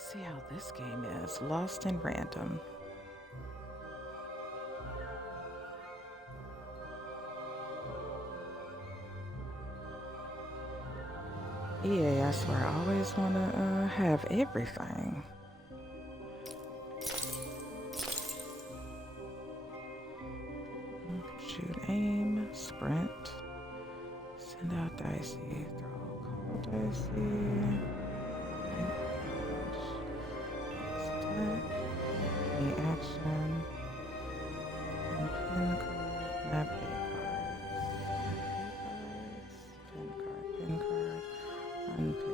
Let's see how this game is. Lost in Random. EA, I swear, I always want to have everything. Shoot, aim, sprint, send out dicey, throw, call dicey, attack, any action, and pin card, map cards, pin card, unpin.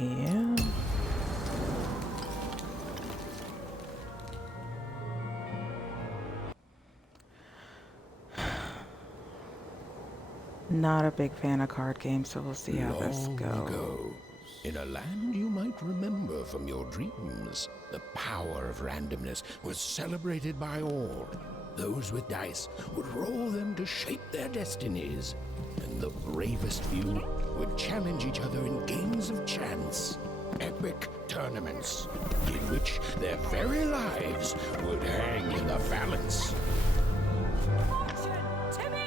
Yeah. Not a big fan of card games, so we'll see how this Long goes. ago, in a land you might remember from your dreams, the power of randomness was celebrated by all. Those with dice would roll them to shape their destinies, and the bravest few would challenge each other in games of chance. Epic tournaments in which their very lives would hang in the balance. Fortune to me!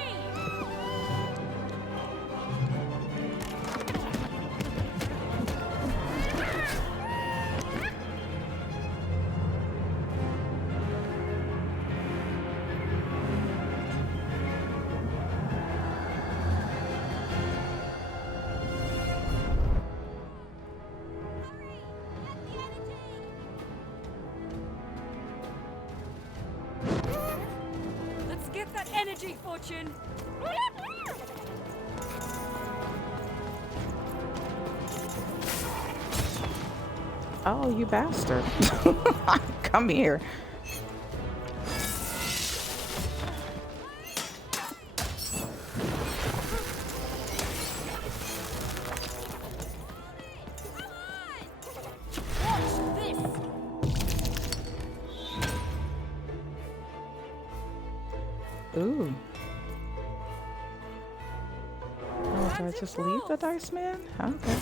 Let's get that energy, Fortune! Oh, you bastard. Come here. Watch this! Ooh. Oh, do I just leave the dice man? Okay.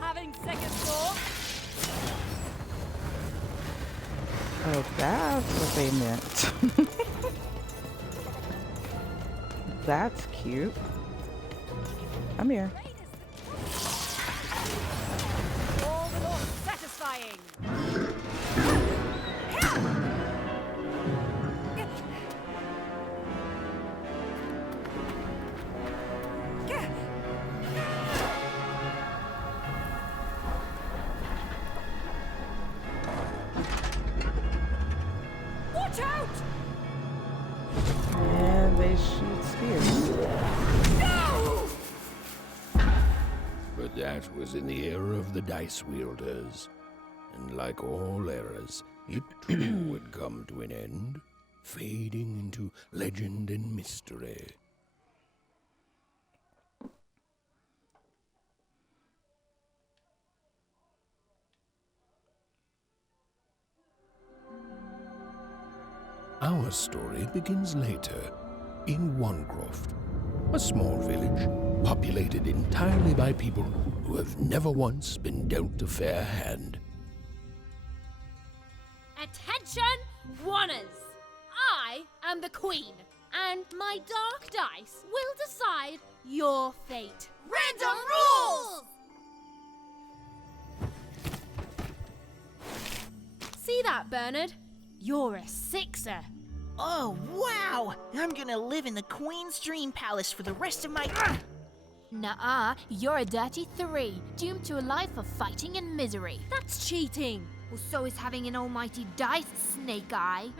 Having second thought. Oh, that's what they meant. That's cute. Come here. All the more satisfying. Watch out! And they shoot spears. No! But that was in the era of the dice wielders. And like all eras, it too would come to an end, fading into legend and mystery. Our story begins later, in Wanecroft, a small village populated entirely by people who have never once been dealt a fair hand. Attention, Wanners! I am the Queen, and my dark dice will decide your fate. Random rules! See that, Bernard? You're a sixer. Oh, wow! I'm gonna live in the Queen's Dream Palace for the rest of my... Nuh-uh, you're a dirty 3, doomed to a life of fighting and misery. That's cheating. Well, so is having an almighty dice, Snake Eye.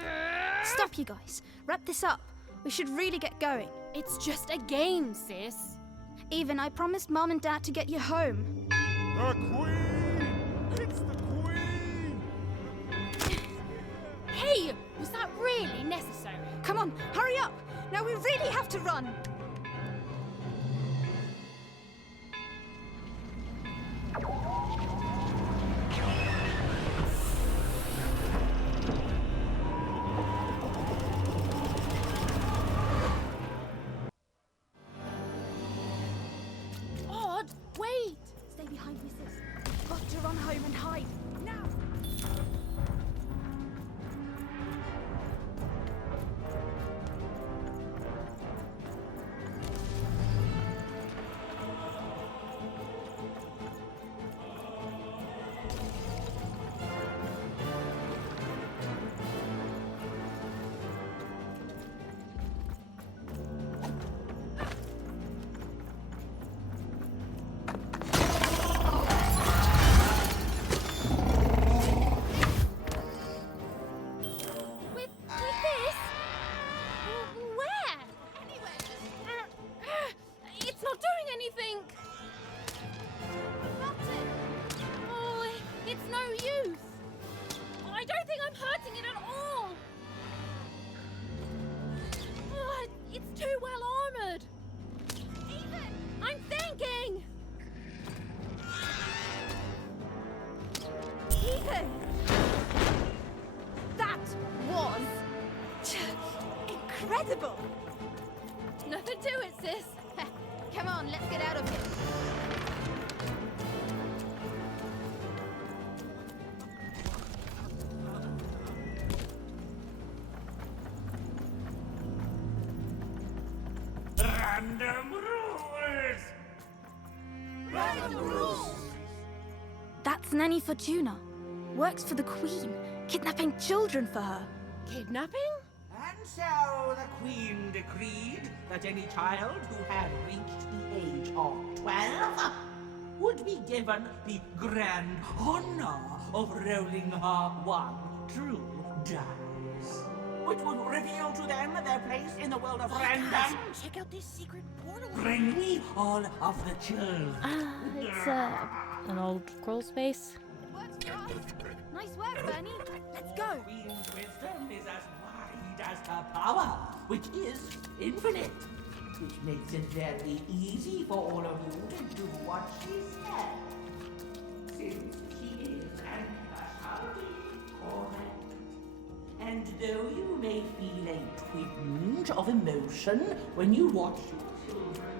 Stop, you guys. Wrap this up. We should really get going. It's just a game, sis. Even, I promised Mom and Dad to get you home. The Queen! It's the Queen! Hey, was that really necessary? Come on, hurry up! Now we really have to run! Odd, wait. Stay behind me, sis. Got to run home and hide. Now! With this? Where? Anywhere. It's not doing anything. Oh, it's no use. I don't think I'm hurting it at all. Oh, it's too well armored. Ethan, I'm thinking. Ethan! That was incredible! Nothing to it, sis. Come on, let's get out of here. Random rules! That's Nanny Fortuna. Works for the Queen, kidnapping children for her. Kidnapping? And so the Queen decreed that any child who had reached the age of 12 would be given the grand honor of rolling her one true dice, which would reveal to them their place in the world of random. Check out this secret portal. Bring me all of the children. It's an old crawl space. Works for us. Nice work, Bernie. Let's go. Queen's wisdom is as wide as her power, which is infinite, which makes it very easy for all of you to do what she said, since she is and shall be correct. And though you may feel a twinge of emotion when you watch your children,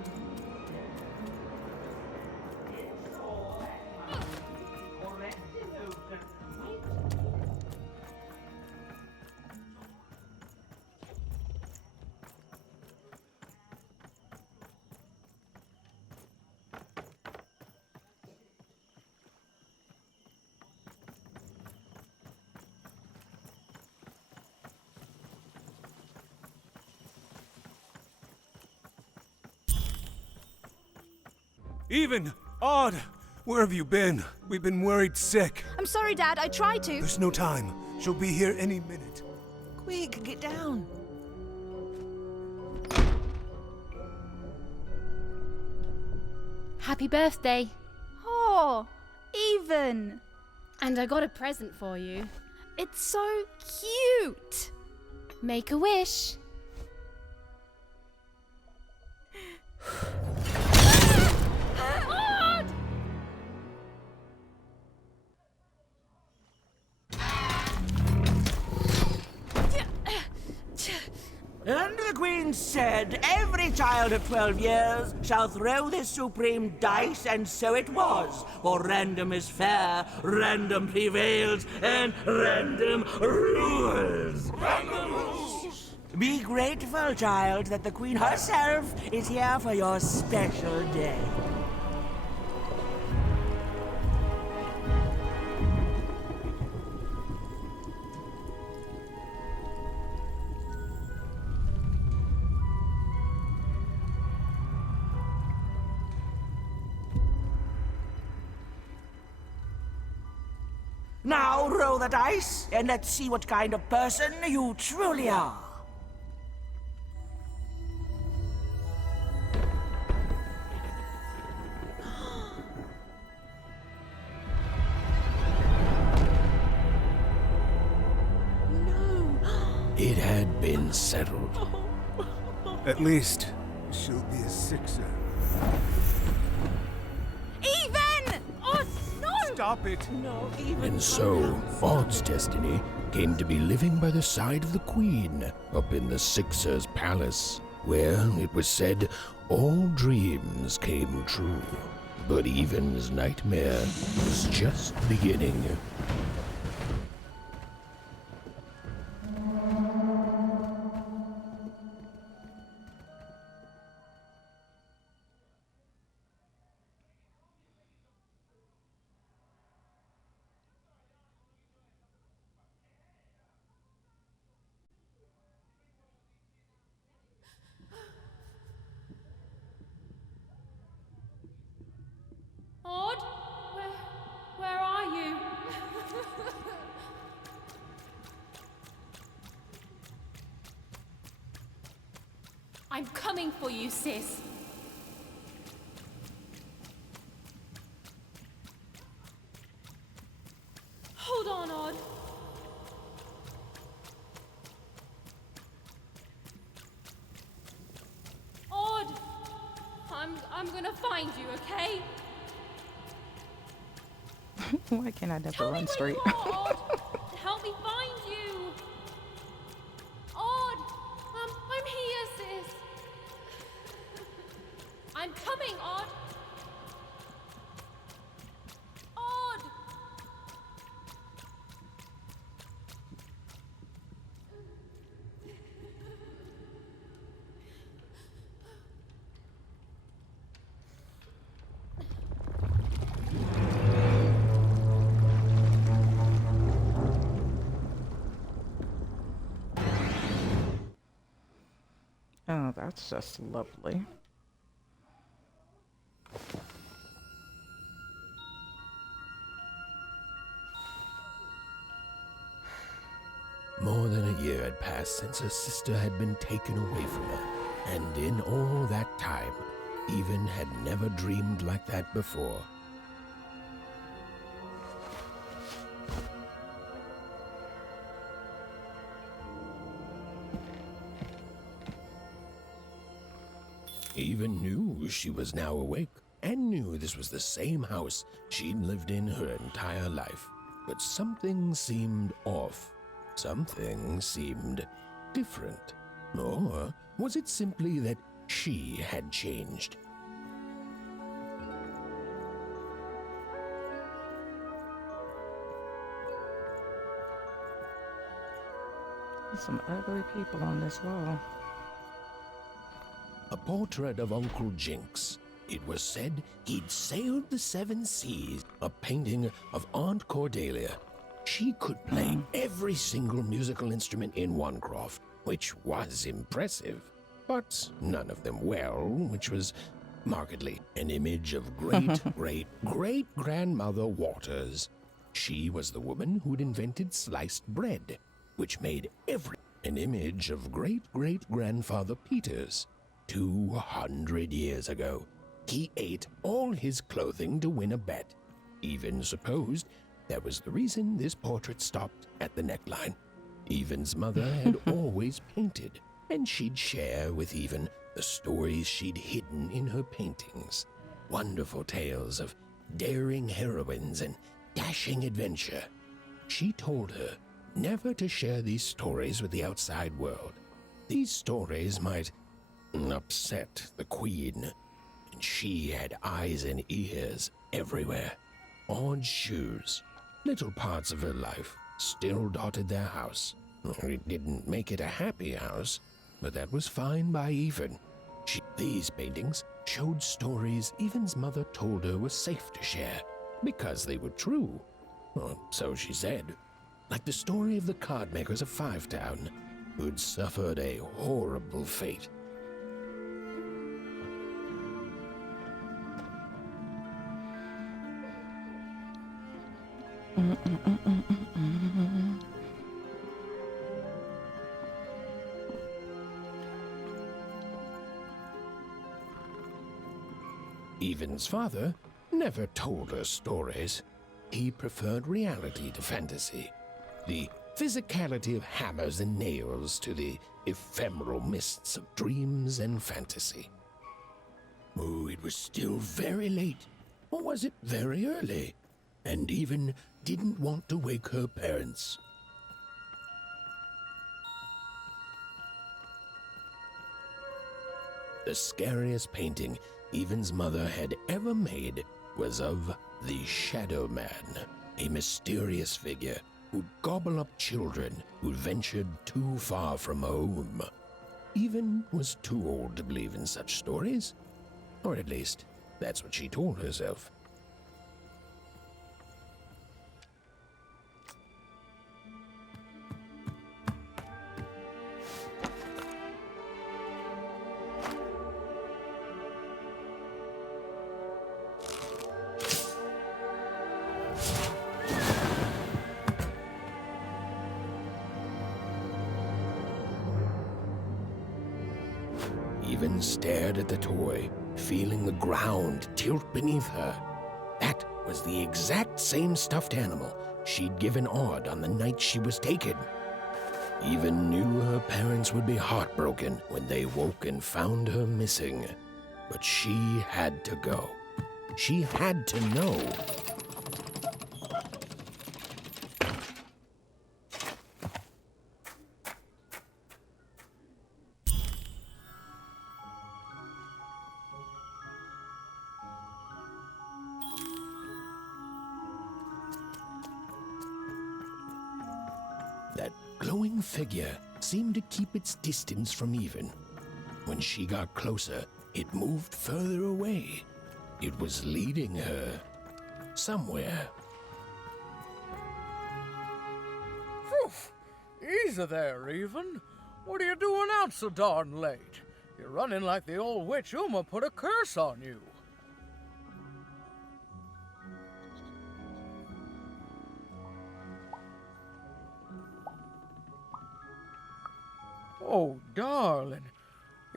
it's all correct emotion. Even! Odd! Where have you been? We've been worried sick. I'm sorry, Dad. I tried to. There's no time. She'll be here any minute. Quick, get down. Happy birthday. Oh, Even. And I got a present for you. It's so cute. Make a wish. And the Queen said, every child of 12 years shall throw this supreme dice, and so it was. For random is fair, random prevails, and random rules. Random rules! Be grateful, child, that the Queen herself is here for your special day. Now roll the dice, and let's see what kind of person you truly are. It had been settled. At least, she'll be a Sixer. Even! Oh, no! Stop it! And so, Odd's destiny came to be living by the side of the Queen up in the Sixer's palace, where, it was said, all dreams came true. But Even's nightmare was just beginning. Odd? Where are you? I'm coming for you, sis. Hold on, Odd. Odd! I'm gonna find you, okay? Why can't I never Tell me run where straight? you are, Odd. Help me find you. Odd, I'm here, sis. I'm coming, Odd. Odd. Oh, that's just lovely. More than a year had passed since her sister had been taken away from her, and in all that time, Even had never dreamed like that before. Even knew she was now awake, and knew this was the same house she'd lived in her entire life. But something seemed off. Something seemed different. Or was it simply that she had changed? There's some ugly people on this wall. A portrait of Uncle Jinx. It was said he'd sailed the seven seas. A painting of Aunt Cordelia. She could play every single musical instrument in Wanecroft, which was impressive, but none of them well, which was markedly an image of great-great-great-grandmother Waters. She was the woman who'd invented sliced bread, which made an image of great-great-grandfather Peters. 200 years ago, he ate all his clothing to win a bet. Even supposed that was the reason this portrait stopped at the neckline. Even's mother had always painted, and she'd share with Even the stories she'd hidden in her paintings. Wonderful tales of daring heroines and dashing adventure. She told her never to share these stories with the outside world. These stories might upset the Queen, and she had eyes and ears everywhere. Odd shoes, little parts of her life, still dotted their house. It didn't make it a happy house, but that was fine by Even. These paintings showed stories Even's mother told her were safe to share, because they were true. Or so she said. Like the story of the card makers of Five Town, who'd suffered a horrible fate. Even's father never told her stories. He preferred reality to fantasy, the physicality of hammers and nails to the ephemeral mists of dreams and fantasy. Oh, it was still very late, or was it very early? And Even didn't want to wake her parents. The scariest painting Even's mother had ever made was of the Shadow Man, a mysterious figure who'd gobble up children who'd ventured too far from home. Even was too old to believe in such stories, or at least that's what she told herself. Even stared at the toy, feeling the ground tilt beneath her. That was the exact same stuffed animal she'd given Odd on the night she was taken. Even knew her parents would be heartbroken when they woke and found her missing. But she had to go. She had to know. That glowing figure seemed to keep its distance from Even. When she got closer, it moved further away. It was leading her somewhere. Easy there, Even. What are you doing out so darn late? You're running like the old witch Uma put a curse on you. Oh, darling.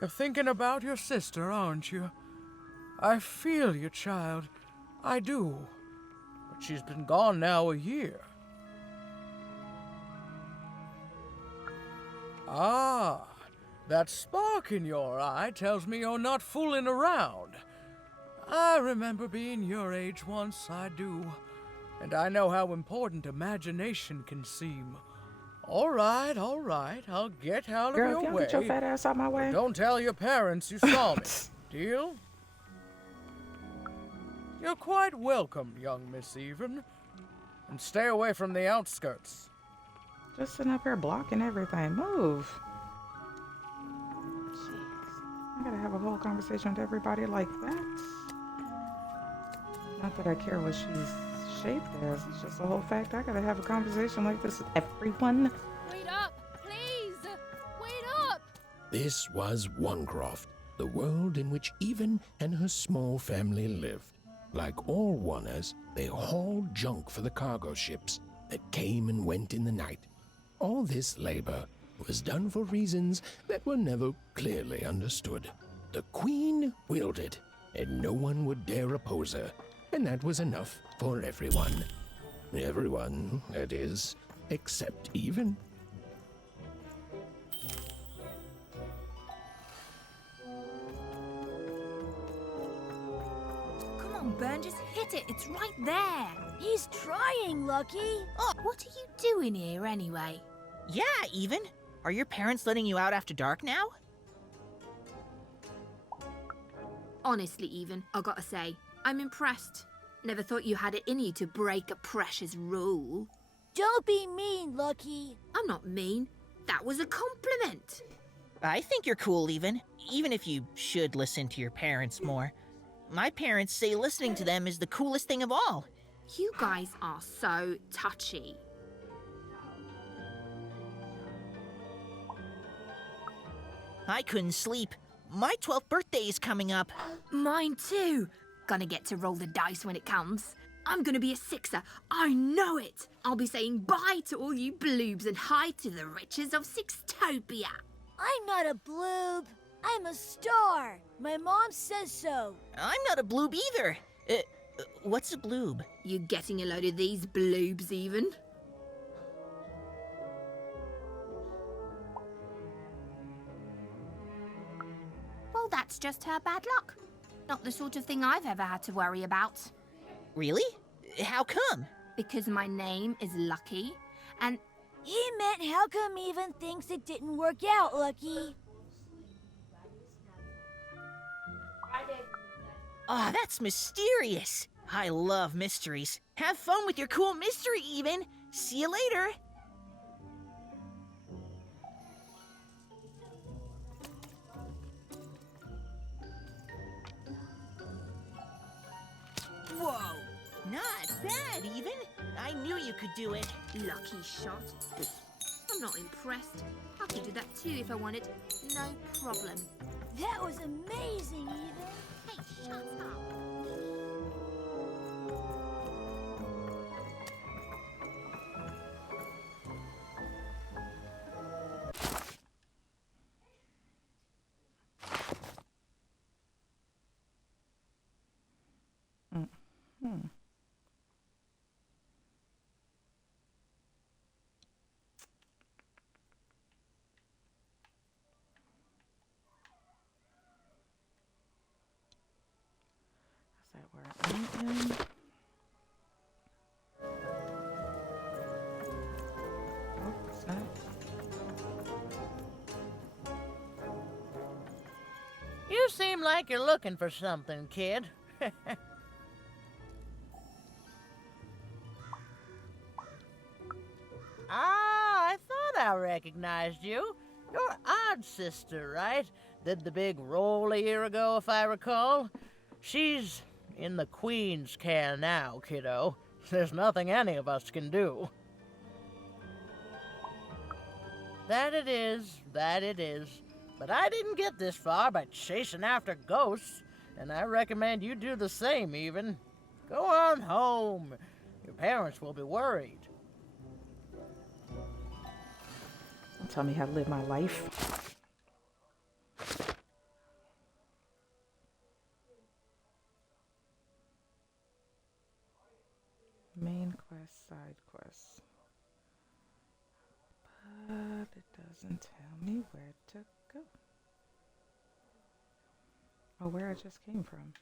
You're thinking about your sister, aren't you? I feel you, child. I do. But she's been gone now a year. Ah, that spark in your eye tells me you're not fooling around. I remember being your age once, I do. And I know how important imagination can seem. All right, I'll get out of Girl, your if you don't way. get your fat ass out my way. But don't tell your parents you saw me. Deal? You're quite welcome, young Miss Even. And stay away from the outskirts. Just sitting up here blocking everything. Move. Jeez. I gotta have a whole conversation with everybody like that. Not that I care what she's shaped as. It's just the whole fact I gotta have a conversation like this with everyone. Wait up, please! Wait up! This was Onecroft, the world in which Even and her small family lived. Like all Wanners, they hauled junk for the cargo ships that came and went in the night. All this labor was done for reasons that were never clearly understood. The Queen willed it, and no one would dare oppose her, and that was enough for everyone. Everyone, that is, except Even. Come on, Burn, just hit it. It's right there. He's trying, Lucky. Oh, what are you doing here anyway? Yeah, Even. Are your parents letting you out after dark now? Honestly, Even, I gotta say, I'm impressed. Never thought you had it in you to break a precious rule. Don't be mean, Lucky. I'm not mean. That was a compliment. I think you're cool, even if you should listen to your parents more. My parents say listening to them is the coolest thing of all. You guys are so touchy. I couldn't sleep. My 12th birthday is coming up. Mine too. Gonna get to roll the dice when it comes. I'm gonna be a sixer. I know it. I'll be saying bye to all you bloobs and hi to the riches of Sixtopia. I'm not a bloob. I'm a star. My mom says so. I'm not a bloob either. What's a bloob? You getting a load of these bloobs even? Well, that's just her bad luck. Not the sort of thing I've ever had to worry about. Really? How come? Because my name is Lucky, and He meant how come Even thinks it didn't work out, Lucky? Ah, that's mysterious. I love mysteries. Have fun with your cool mystery, Even. See you later. Whoa, not bad, Even. I knew you could do it. lucky shot. I'm not impressed. I could do that too if I wanted. No problem. That was amazing, Even. Hey, shut up. Hmm. Is that where I am? Oh, it's not. You seem like you're looking for something, kid. Ah, I thought I recognized you. You're Odd Sister, right? Did the big roll a year ago, if I recall. She's in the Queen's care now, kiddo. There's nothing any of us can do. That it is, that it is. But I didn't get this far by chasing after ghosts, and I recommend you do the same, Even. Go on home. Your parents will be worried. Don't tell me how to live my life. Main quest, side quest. But it doesn't tell me where to go. Oh, where I just came from.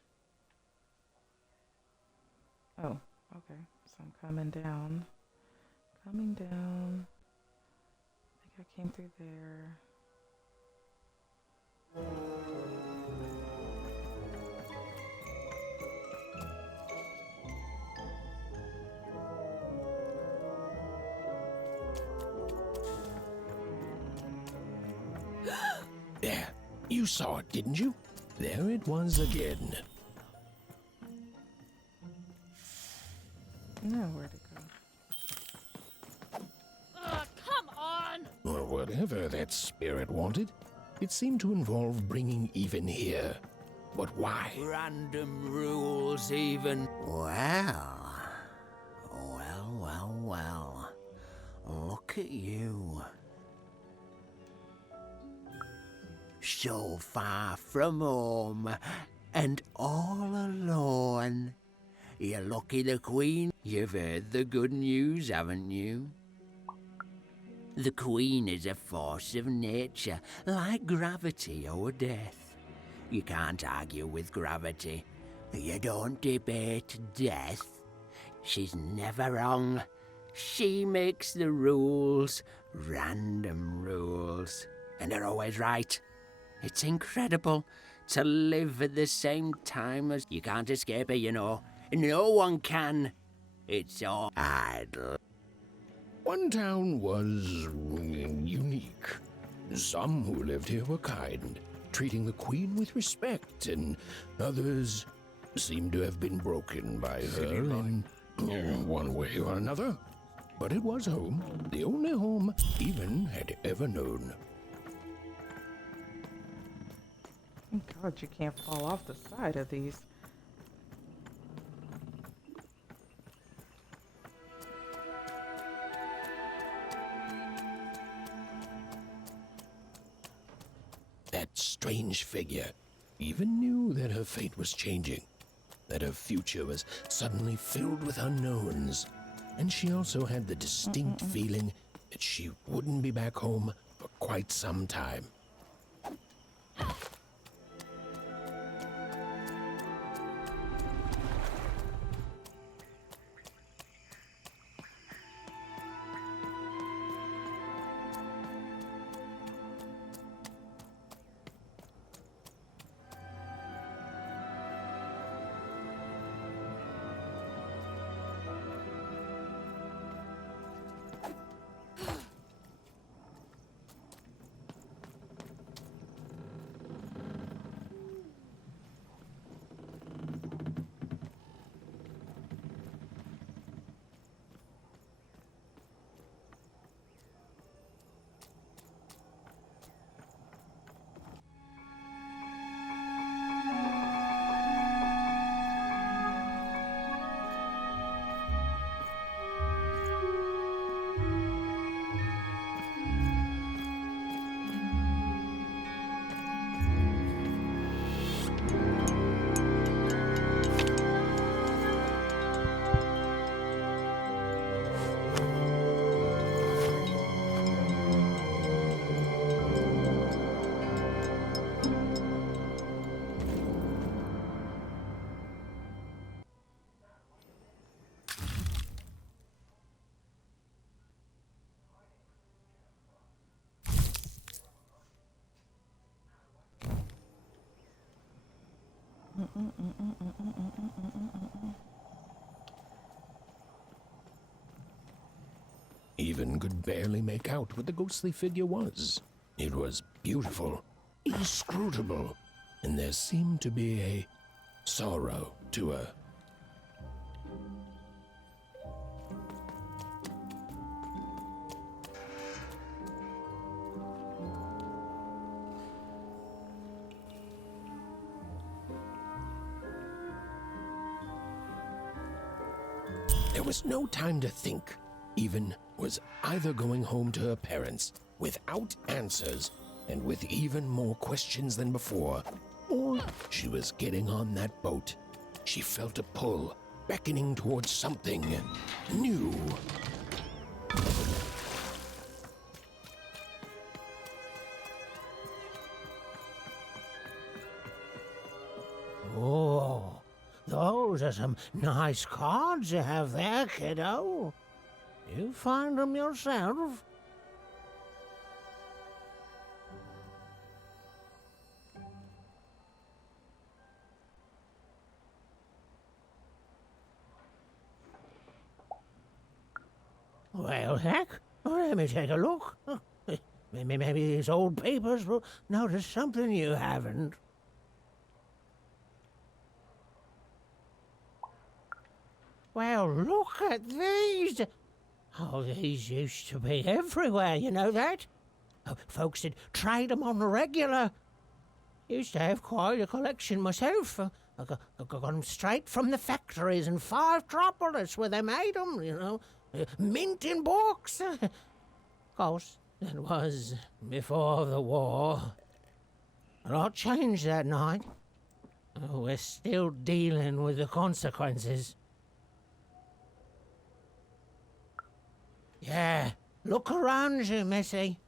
Oh, okay. So I'm coming down. Coming down. I think I came through there. There, you saw it, didn't you? There it was again. Now where to go? Come on! Or whatever that spirit wanted. It seemed to involve bringing Even here. But why? Random rules, Even. Well. Look at you. So far from home, and all alone. You're lucky the Queen. You've heard the good news, haven't you? The Queen is a force of nature, like gravity or death. You can't argue with gravity. You don't debate death. She's never wrong. She makes the rules, random rules, and they're always right. It's incredible to live at the same time as... You can't escape it, you know. No one can. It's all idle. One town was unique. Some who lived here were kind, treating the Queen with respect, and others seemed to have been broken by her in one way or another. But it was home, the only home Even had ever known. Thank God you can't fall off the side of these. strange figure, even knew that her fate was changing, that her future was suddenly filled with unknowns, and she also had the distinct feeling that she wouldn't be back home for quite some time. Even could barely make out what the ghostly figure was. It was beautiful, inscrutable, and there seemed to be a sorrow to her. There was no time to think. Even was either going home to her parents without answers and with even more questions than before, or she was getting on that boat. She felt a pull, beckoning towards something new. Oh, those are some nice cards you have there, kiddo. You find them yourself? Well, heck, let me take a look. Maybe these old papers will notice something you haven't. Well, look at these. Oh, these used to be everywhere, you know that? Oh, folks would trade them on the regular. Used to have quite a collection myself. I got them straight from the factories in 5 Tropolis where they made them, you know. Mint in books. Of course, that was before the war. A lot changed that night. Oh, we're still dealing with the consequences. Yeah, look around you, Missy.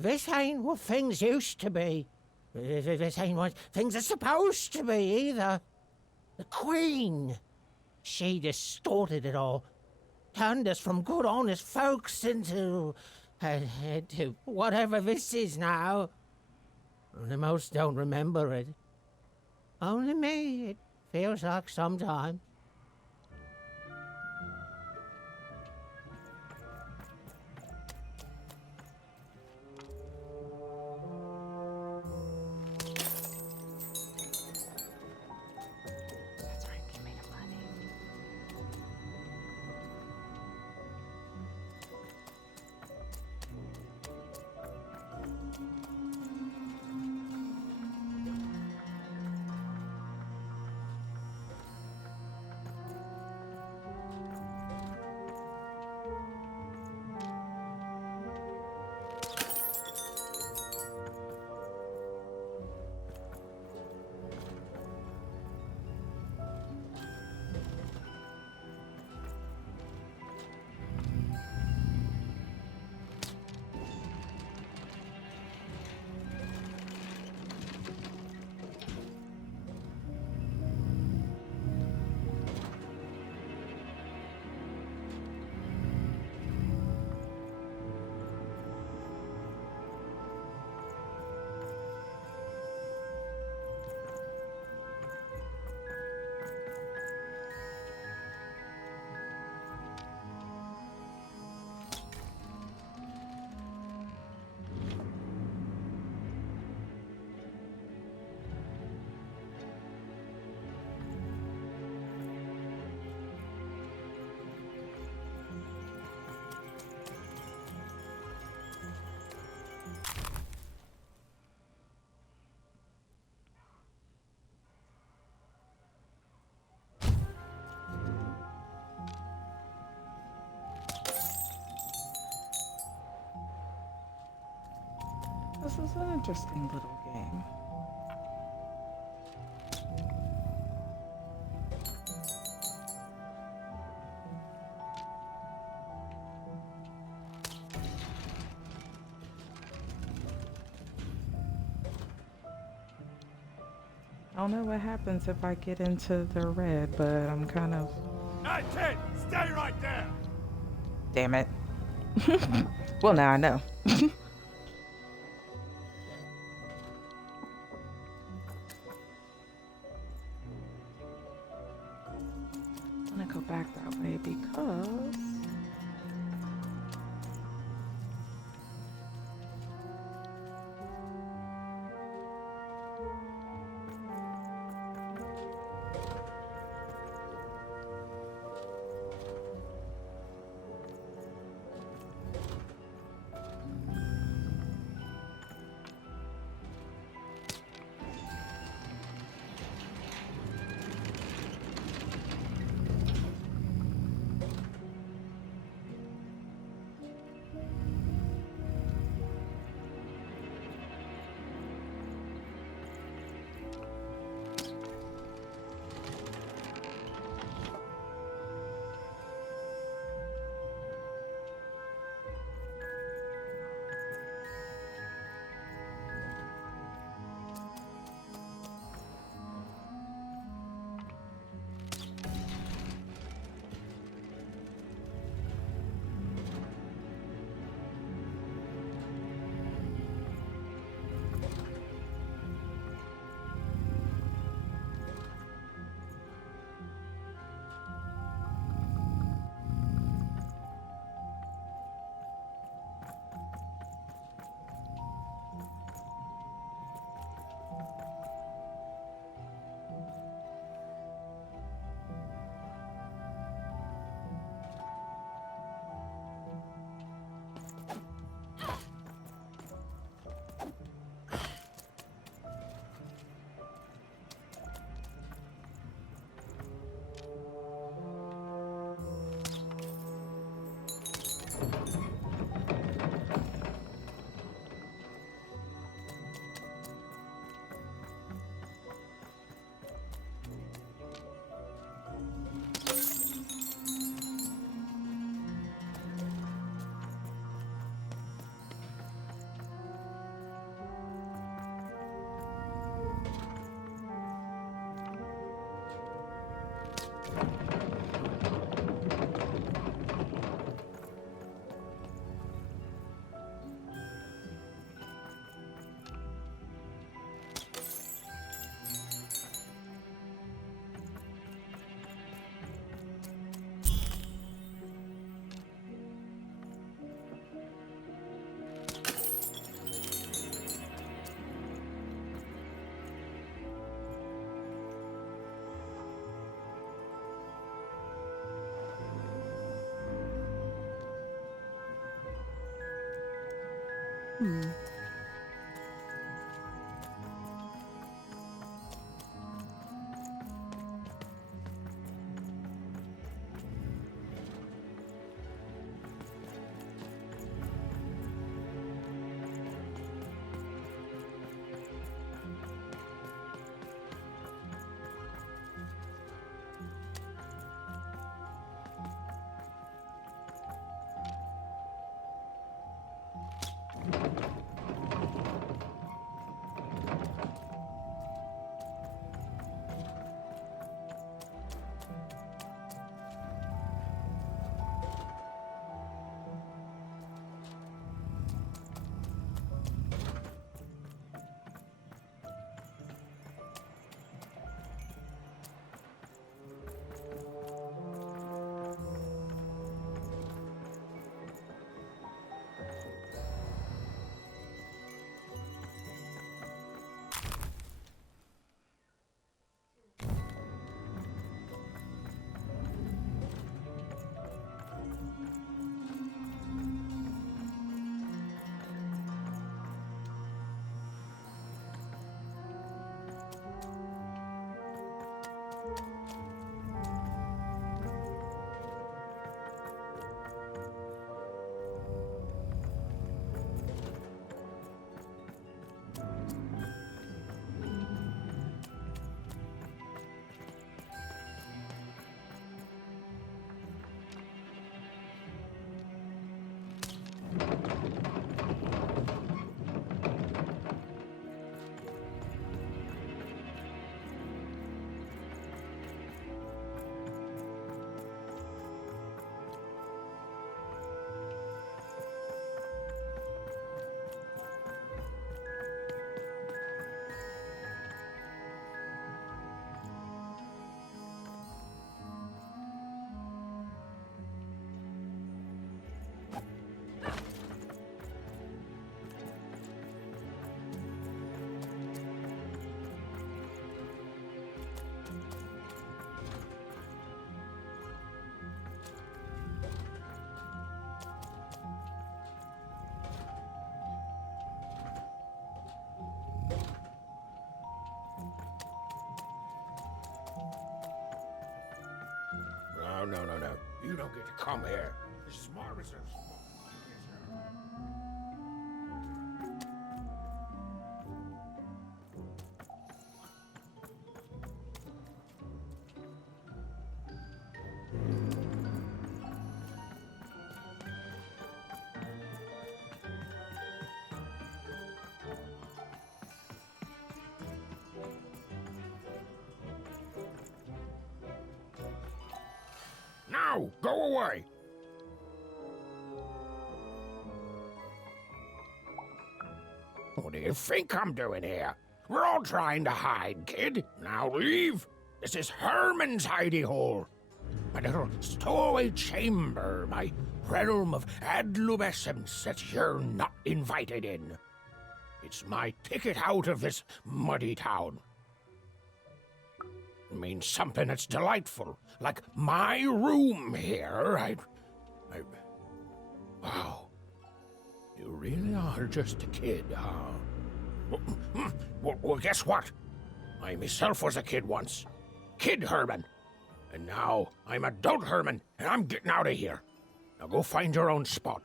This ain't what things used to be. This ain't what things are supposed to be, either. The Queen, she distorted it all. Turned us from good, honest folks into whatever this is now. The most don't remember it. Only me, it feels like sometimes. This is an interesting little game. I don't know what happens if I get into the red, but I'm kind of... Hey, kid! Stay right there! Damn it. Well, now I know. I'm gonna go back that way because... No. You don't get to come here. This is my reserve. Now, go away! What do you think I'm doing here? We're all trying to hide, kid. Now leave. This is Herman's hidey hole. My little stowaway chamber, my realm of adolescence that you're not invited in. It's my ticket out of this muddy town. It means something that's delightful, like my room here. Wow. You really are just a kid, huh? Well, guess what? I myself was a kid once. Kid Herman. And now I'm adult Herman, and I'm getting out of here. Now go find your own spot.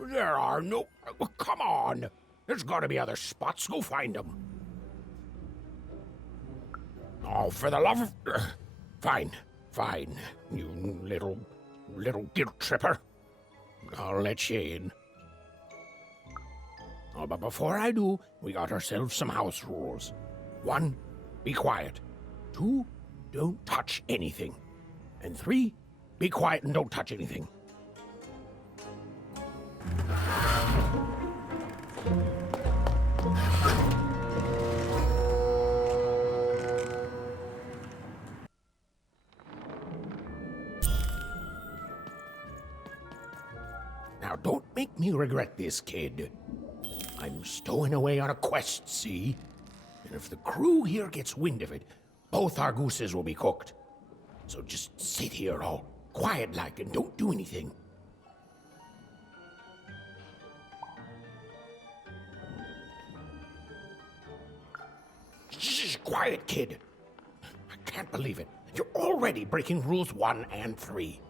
There are no... Come on! There's gotta be other spots. Go find them. Oh, for the love of... Fine. You little guilt tripper. I'll let you in. Oh, but before I do, we got ourselves some house rules. 1, be quiet. 2, don't touch anything. And 3, be quiet and don't touch anything. Now, don't make me regret this, kid. I'm stowing away on a quest, see? And if the crew here gets wind of it, both our gooses will be cooked. So just sit here all quiet-like and don't do anything. Shh, quiet, kid. I can't believe it. You're already breaking rules 1 and 3.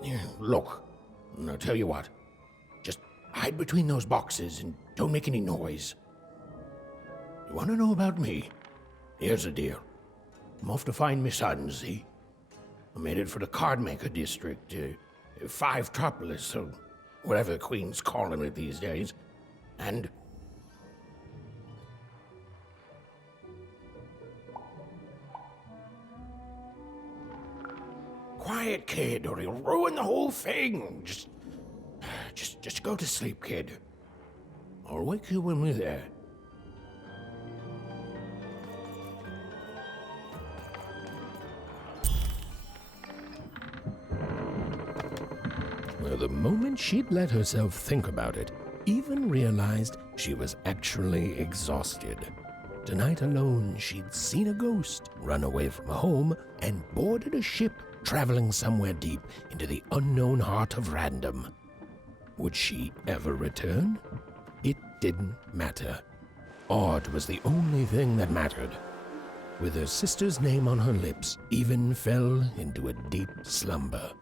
Yeah, look, I'll tell you what. Just hide between those boxes and don't make any noise. You want to know about me? Here's the deal. I'm off to find my son, see? I'm headed for the Cardmaker district, 5-tropolis, or whatever the Queen's calling it these days. And... Quiet, kid, or you'll ruin the whole thing. Just go to sleep, kid. I'll wake you when we're there. Well, the moment she'd let herself think about it, even realized she was actually exhausted. Tonight alone, she'd seen a ghost, run away from home, and boarded a ship traveling somewhere deep into the unknown heart of Random. Would she ever return? It didn't matter. Odd was the only thing that mattered. With her sister's name on her lips, Even fell into a deep slumber.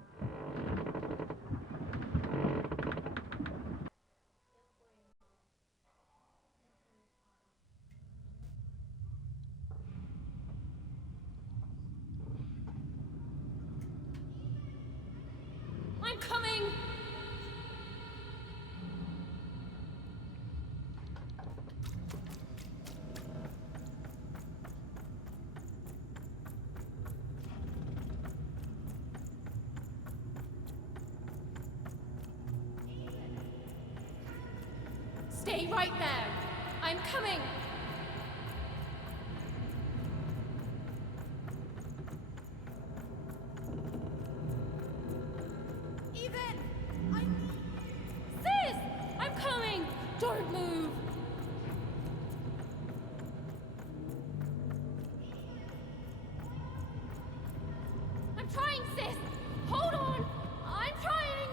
I'm coming! Stay right there! I'm coming! Sis! I'm coming! Don't move! I'm trying, sis! Hold on! I'm trying!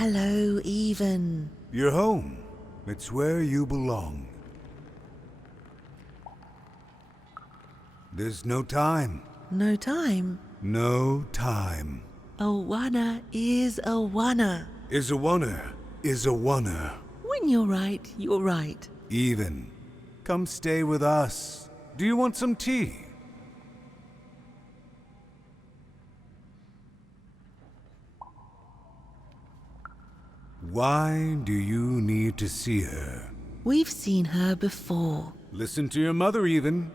Hello, Even. You're home. It's where you belong. There's no time. No time? No time. Awana is Awana. Is a oneer. Is a oneer. When you're right, you're right. Even. Come stay with us. Do you want some tea? Why do you need to see her? We've seen her before. Listen to your mother, Even.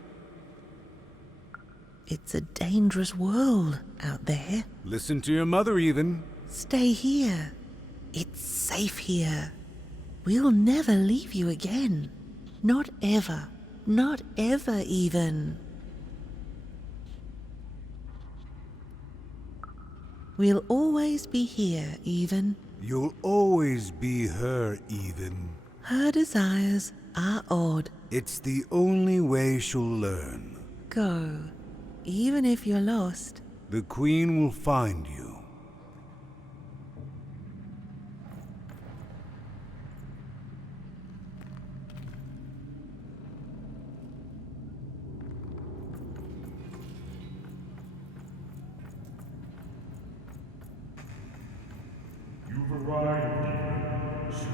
It's a dangerous world out there. Listen to your mother, Even. Stay here. It's safe here. We'll never leave you again. Not ever. Not ever, Even. We'll always be here, Even. You'll always be her, Even. Her desires are odd. It's the only way she'll learn. Go. Even if you're lost. The Queen will find you. You've arrived, Even. Soon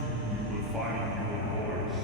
you will find your voice.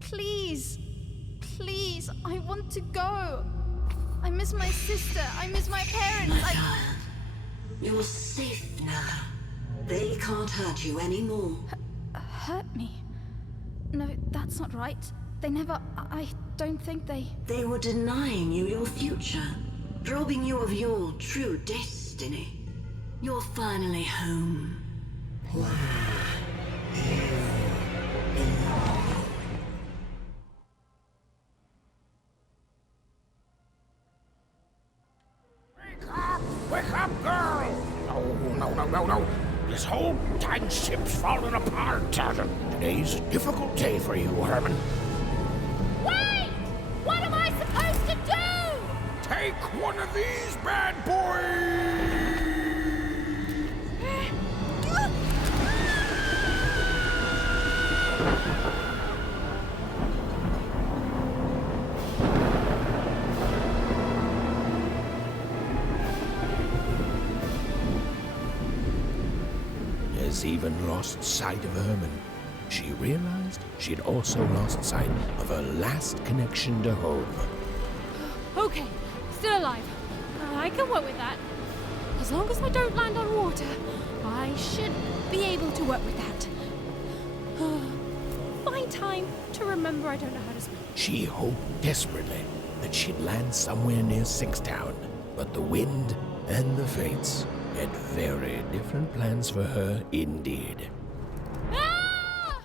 Please. Please, I want to go. I miss my sister. I miss my parents. You're safe now. They can't hurt you anymore. Hurt me? No, that's not right. They never... I don't think they... They were denying you your future, robbing you of your true destiny. You're finally home. Wake up, girl! No. This whole dang ship's falling apart. Today's a difficult day for you, Herman. Wait! What am I supposed to do? Take one of these bad boys! As Even lost sight of Herman, she realized she'd also lost sight of her last connection to home. Okay, still alive. I can work with that. As long as I don't land on water, I should be able to work with that. Find time to remember I don't know how to swim. She hoped desperately that she'd land somewhere near Sixtown, but the wind and the fates had very different plans for her indeed. Ah!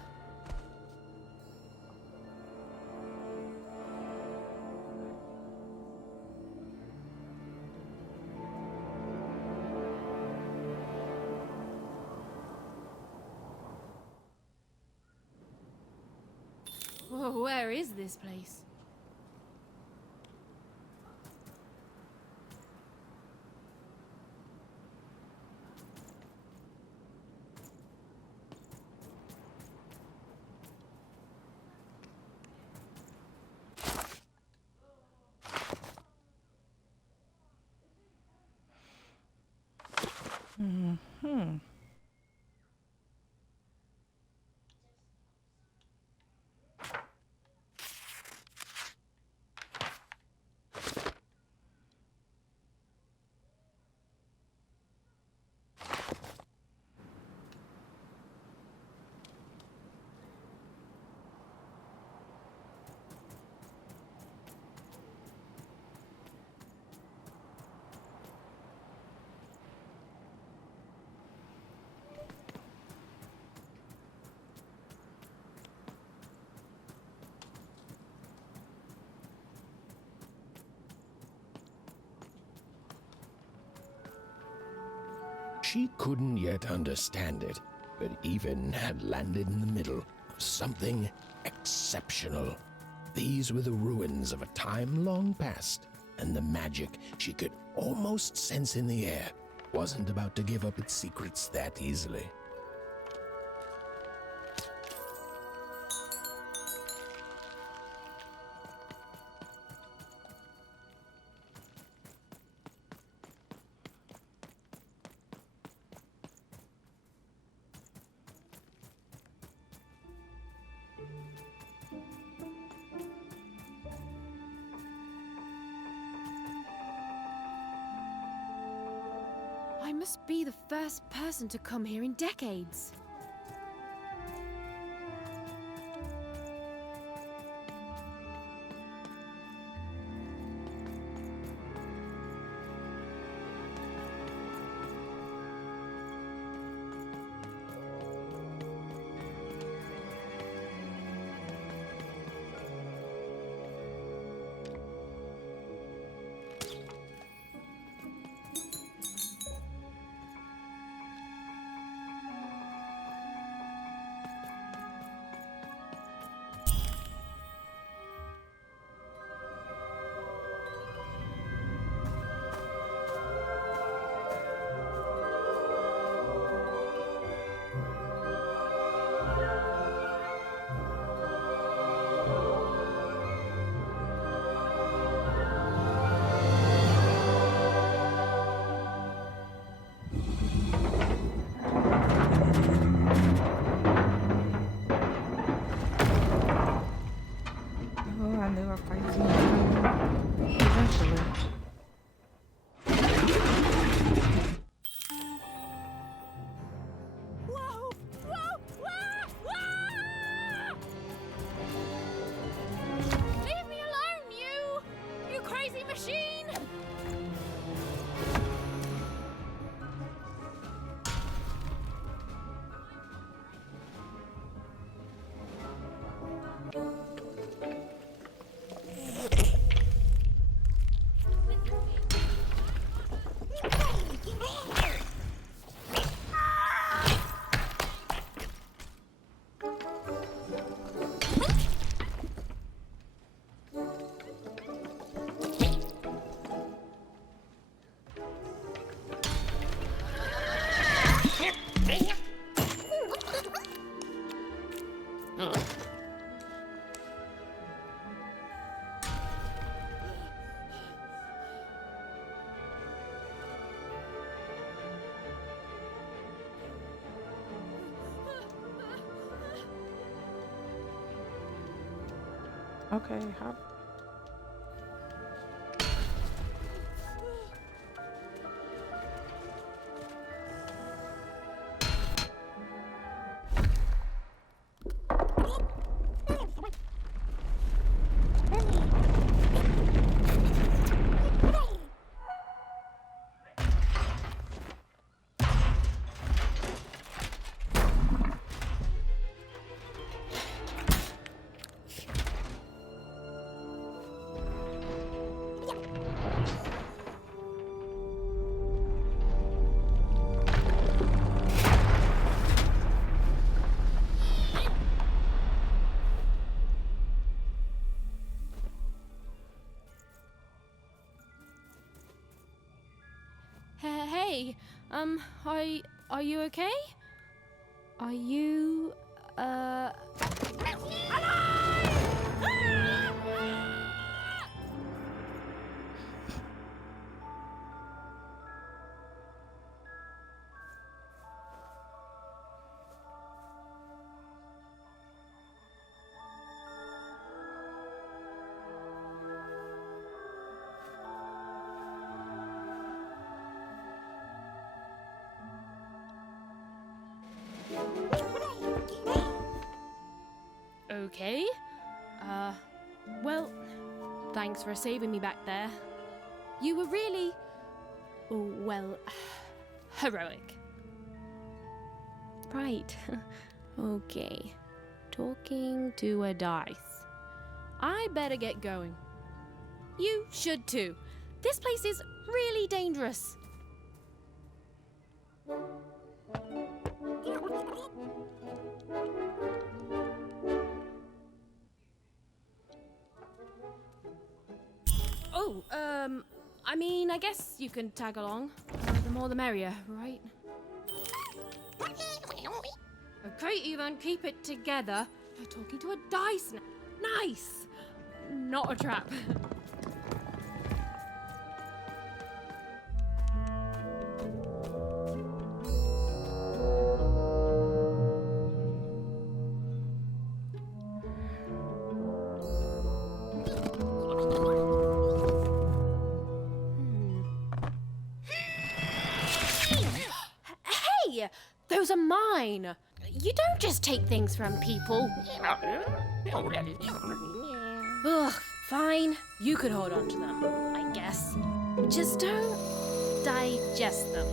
Whoa, where is this place? Mm-hmm. She couldn't yet understand it, but Even had landed in the middle of something exceptional. These were the ruins of a time long past, and the magic she could almost sense in the air wasn't about to give up its secrets that easily. I must be the first person to come here in decades. Okay, how... Hey, are you okay? Are you, okay? Well, thanks for saving me back there. You were really, well, heroic. Right. Okay. Talking to a dice. I better get going. You should too. This place is really dangerous. Oh, I mean, I guess you can tag along. The more the merrier, right? Okay, Ethan, keep it together. You're talking to a dice now. Nice! Not a trap. Hey! Those are mine! You don't just take things from people. Ugh, fine. You could hold on to them, I guess. Just don't digest them.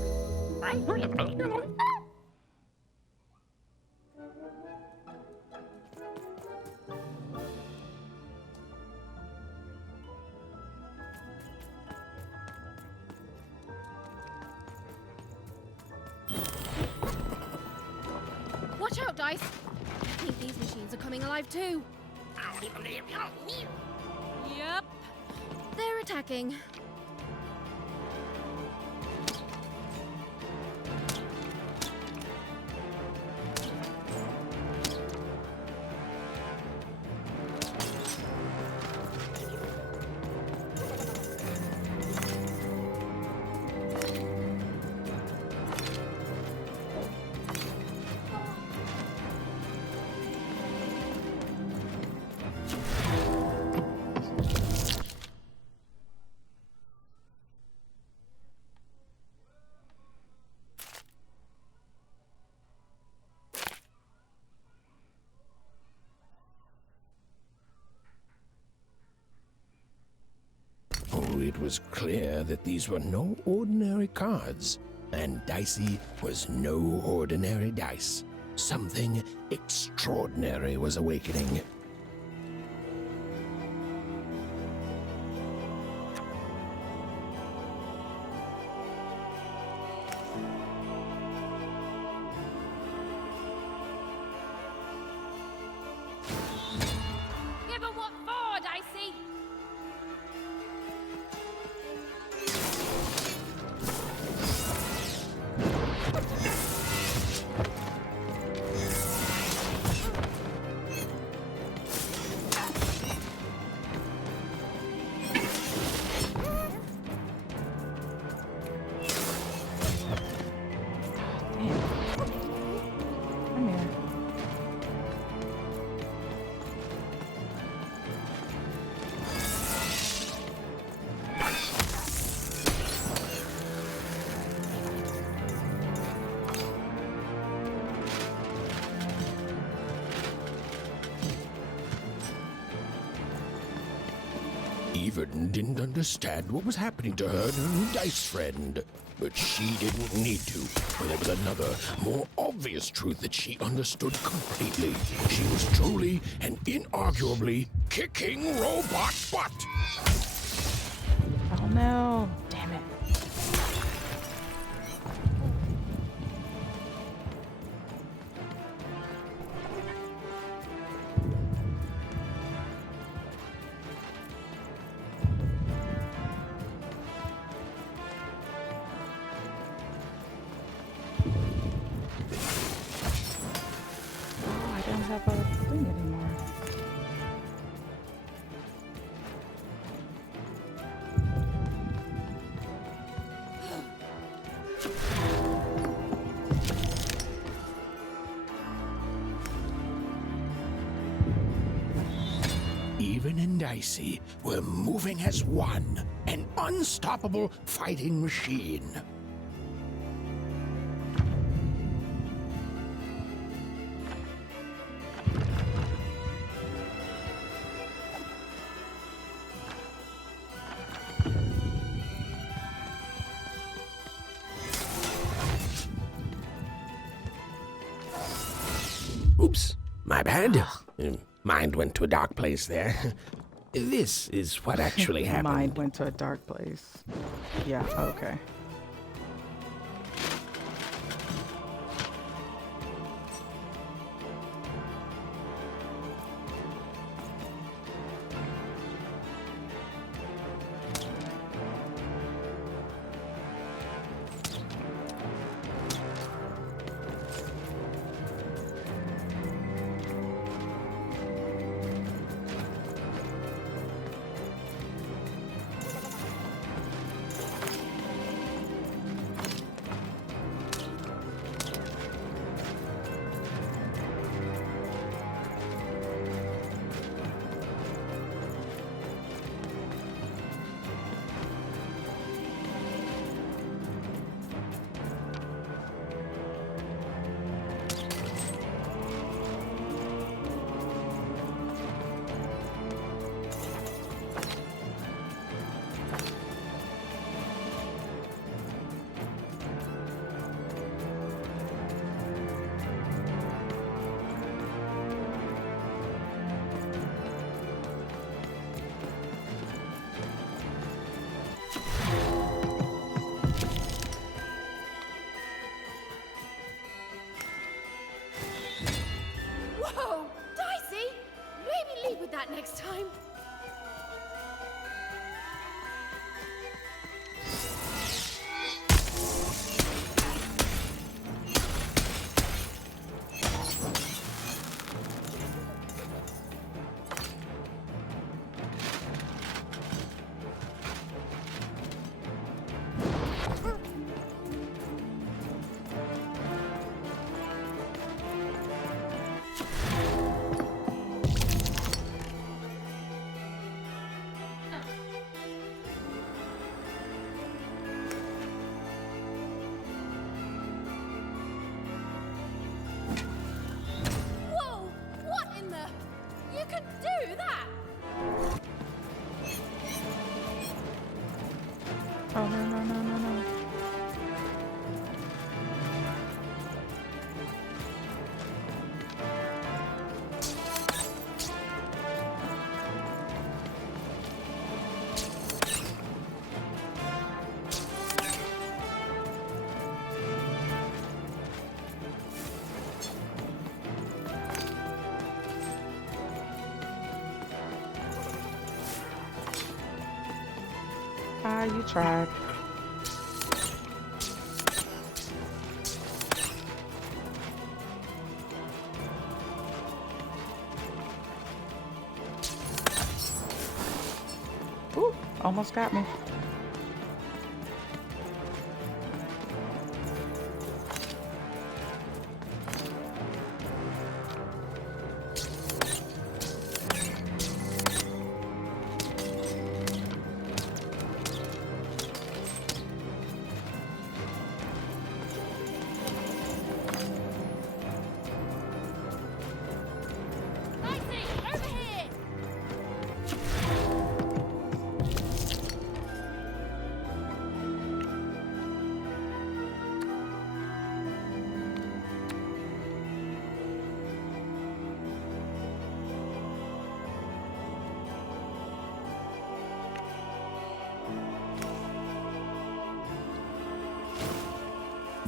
Watch out, Dice! I think these machines are coming alive too. Yep. They're attacking. It was clear that these were no ordinary cards, and Dicey was no ordinary dice. Something extraordinary was awakening. Yeah, but what for, Dicey? Come here. Even didn't understand what was happening to her new dice friend. But she didn't need to, for there was another, more obvious truth that she understood completely. She was truly and inarguably kicking robot butt. Oh no. Damn it. Oh, I don't have a thing anymore. Even and Dicey were moving as one, an unstoppable fighting machine. Oops, my bad. Mind went to a dark place there. This is what actually happened. Mind went to a dark place. Yeah, okay. You tried. Ooh, almost got me.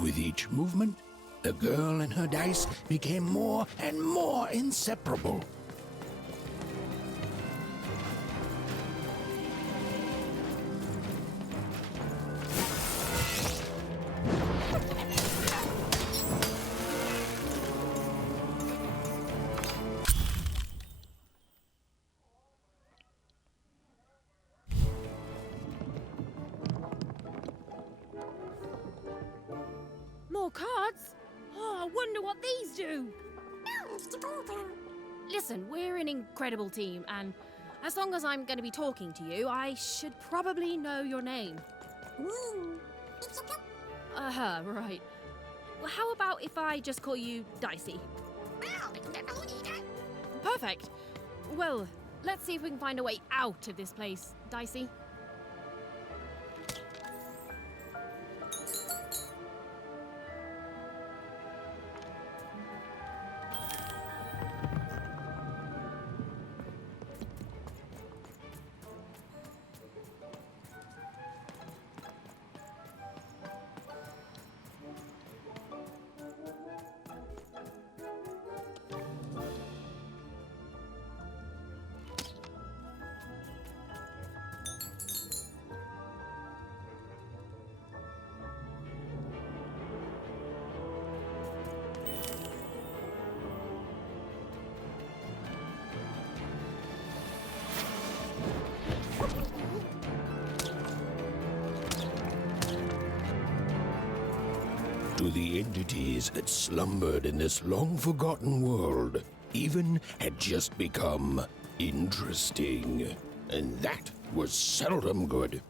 With each movement, the girl and her dice became more and more inseparable. More cards? Oh, I wonder what these do. Listen, we're an incredible team, and as long as I'm going to be talking to you, I should probably know your name. Right. Well, how about if I just call you Dicey? Perfect. Well, let's see if we can find a way out of this place, Dicey. To the entities that slumbered in this long-forgotten world, even had just become interesting. And that was seldom good.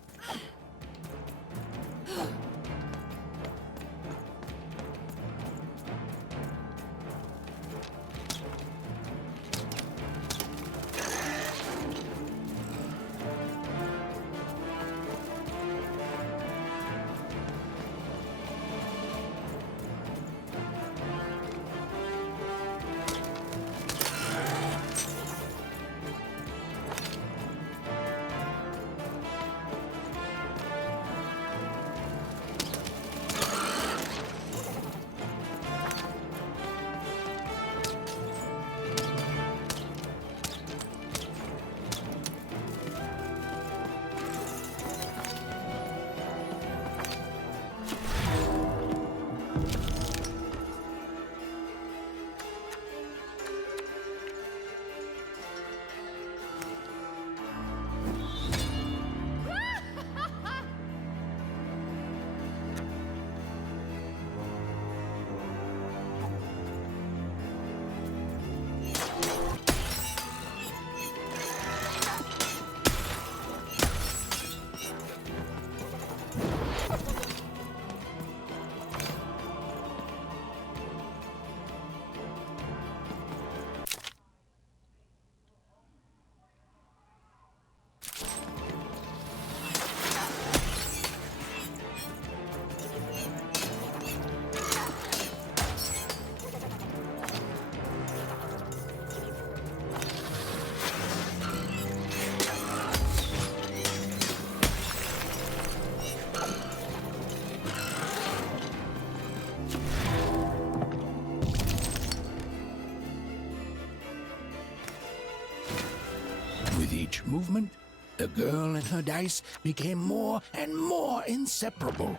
the girl and her dice became more and more inseparable.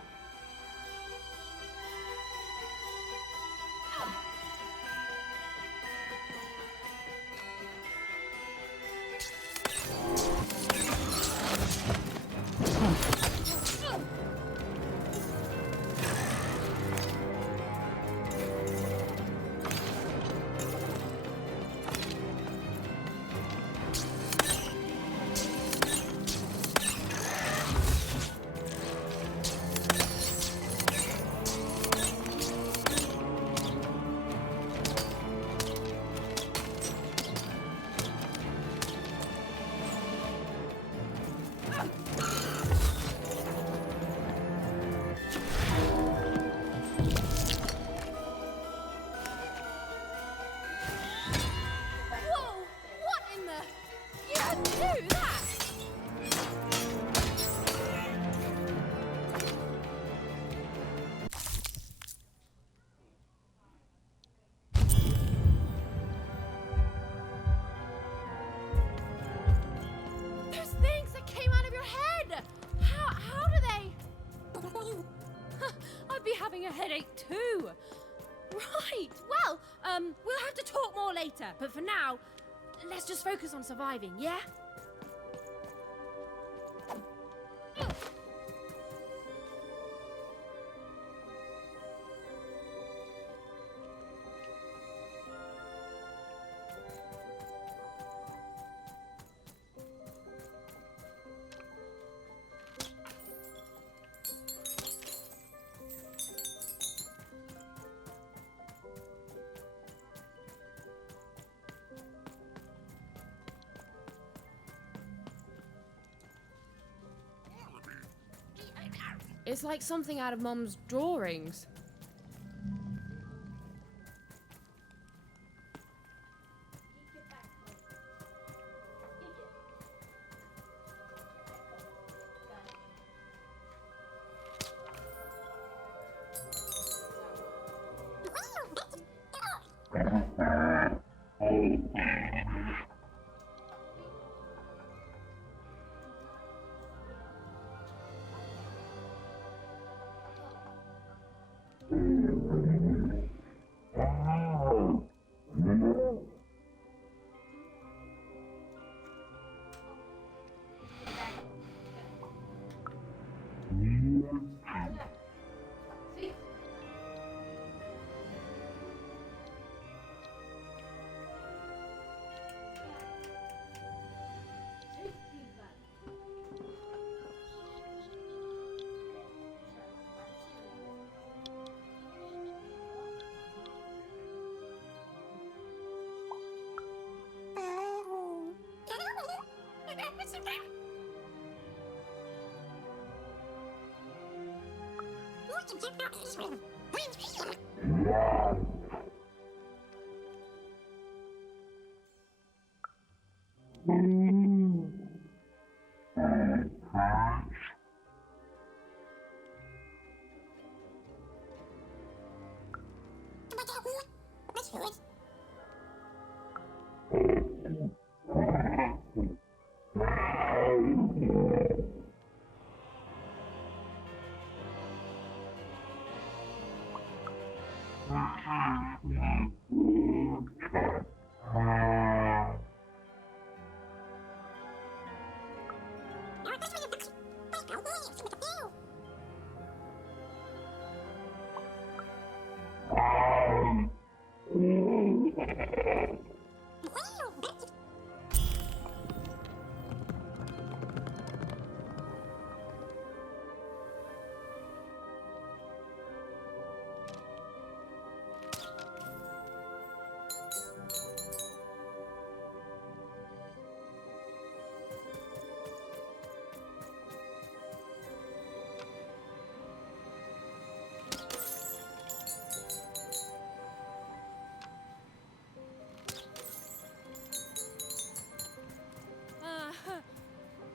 Whoa! What in the... You couldn't do that! Those things that came out of your head! How do they... I'd be having a headache too! Right, well, we'll have to talk more later, but for now, let's just focus on surviving, yeah? It's like something out of Mum's drawings.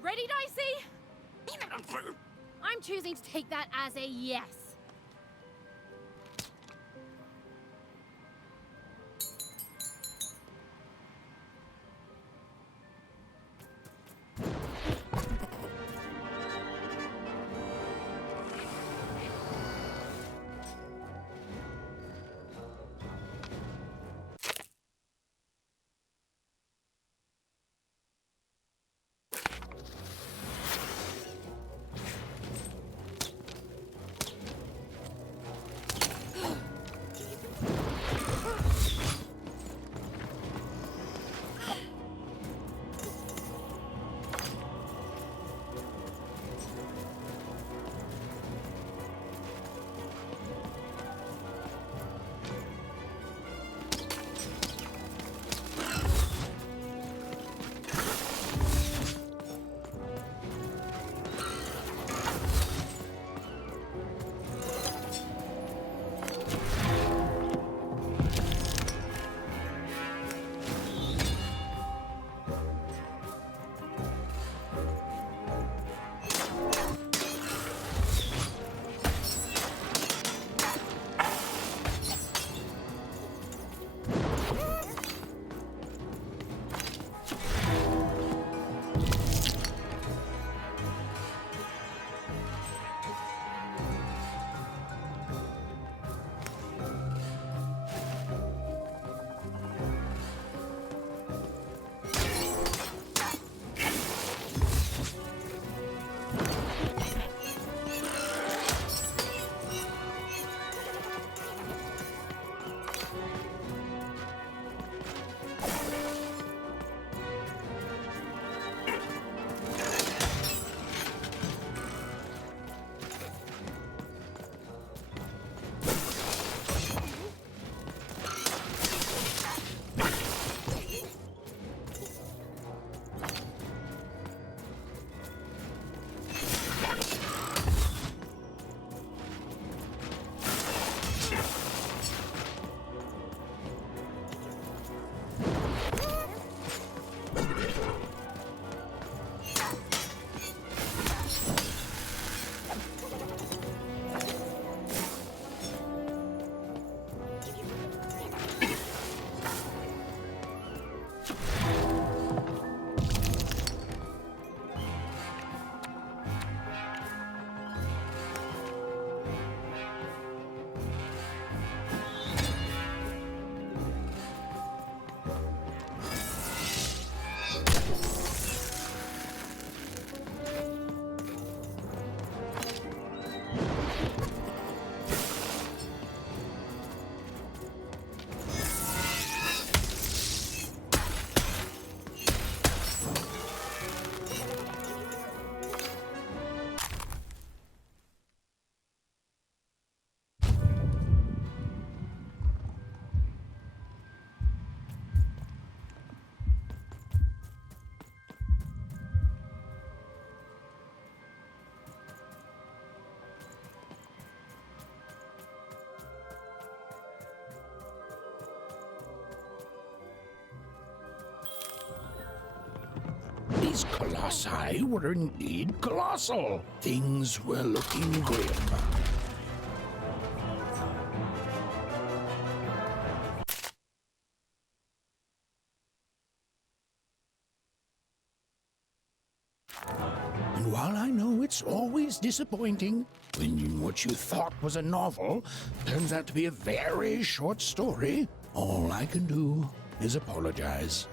Ready, Dicey? I'm choosing to take that as a yes. Colossi were indeed colossal. Things were looking grim. And while I know it's always disappointing when what you thought was a novel turns out to be a very short story, all I can do is apologize.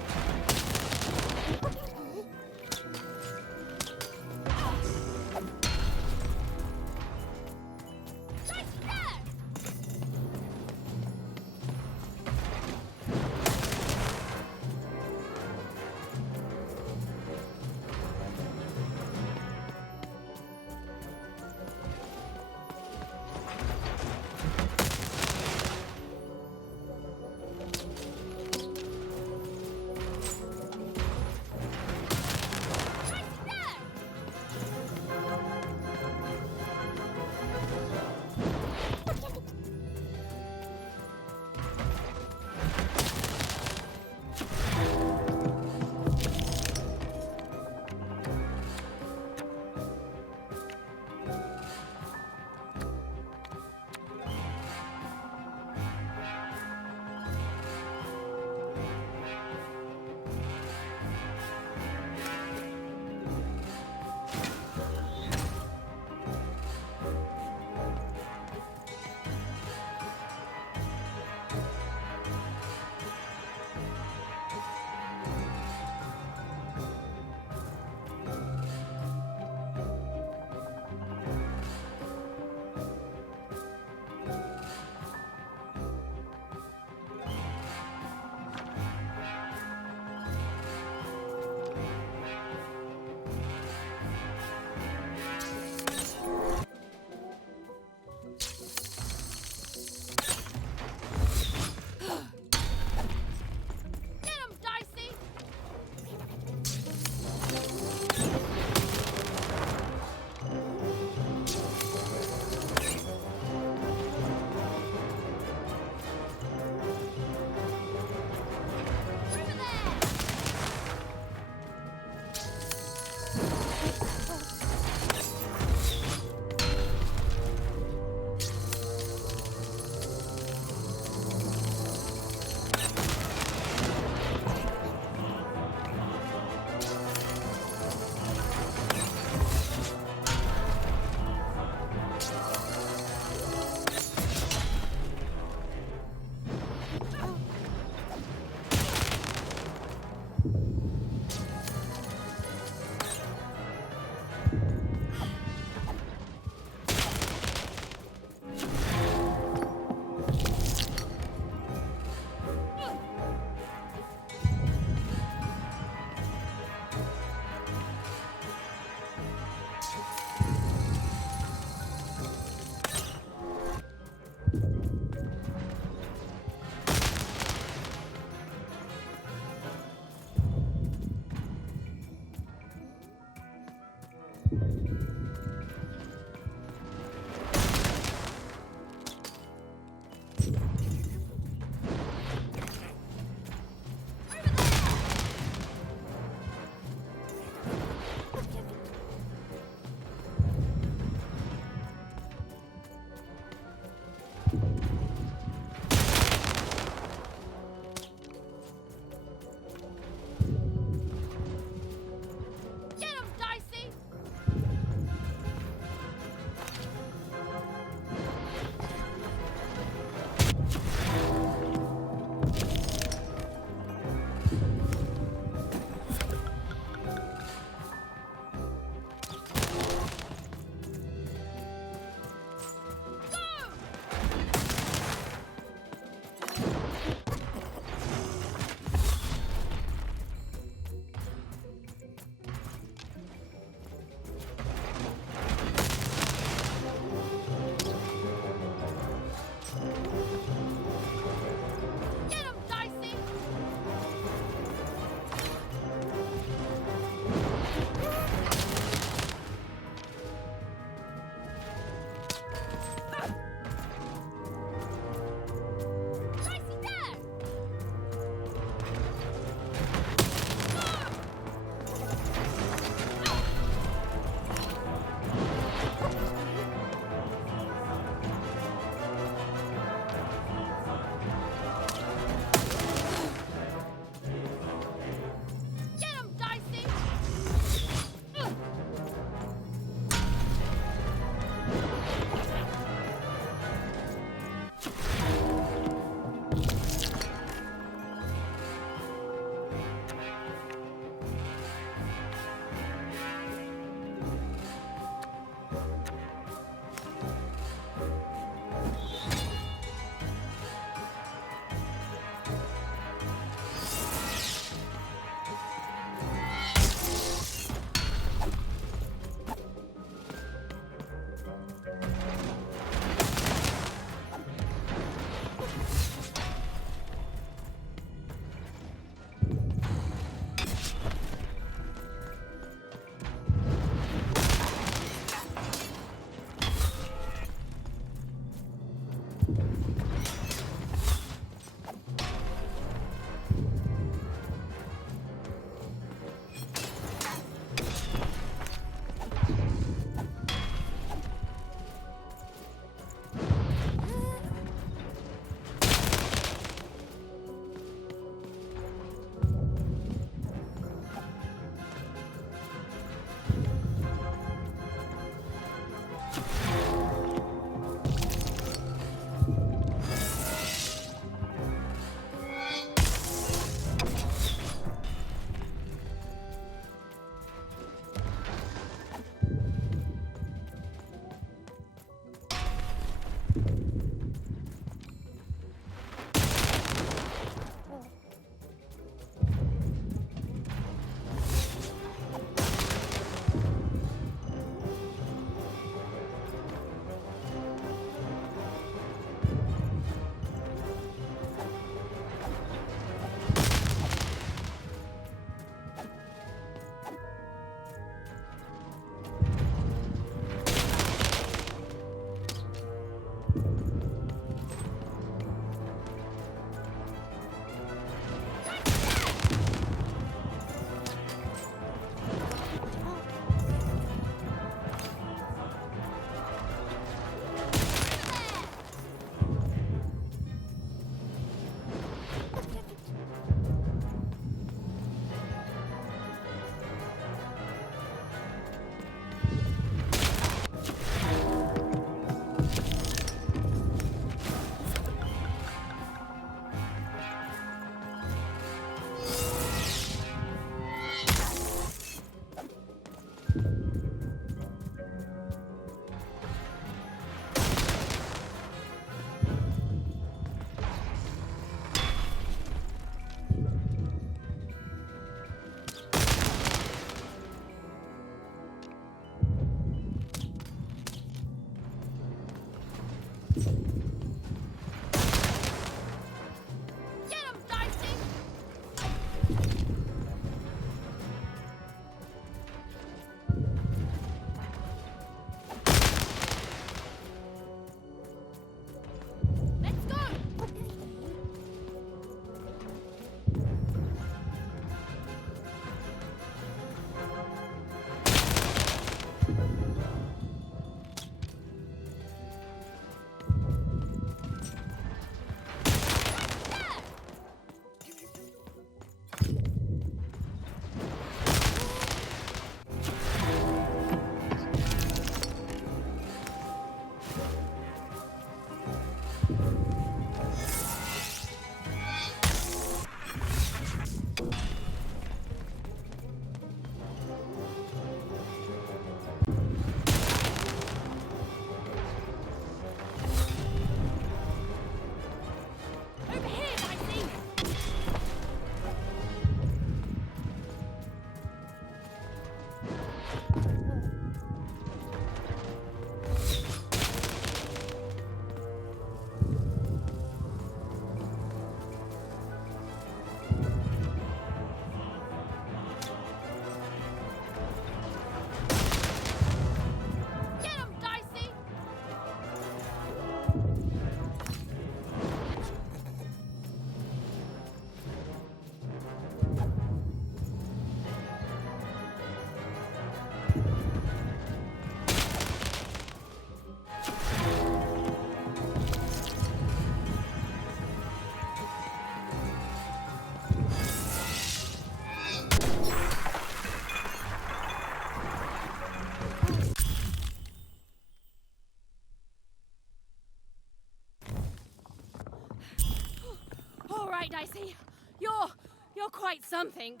Dicey. You're quite something.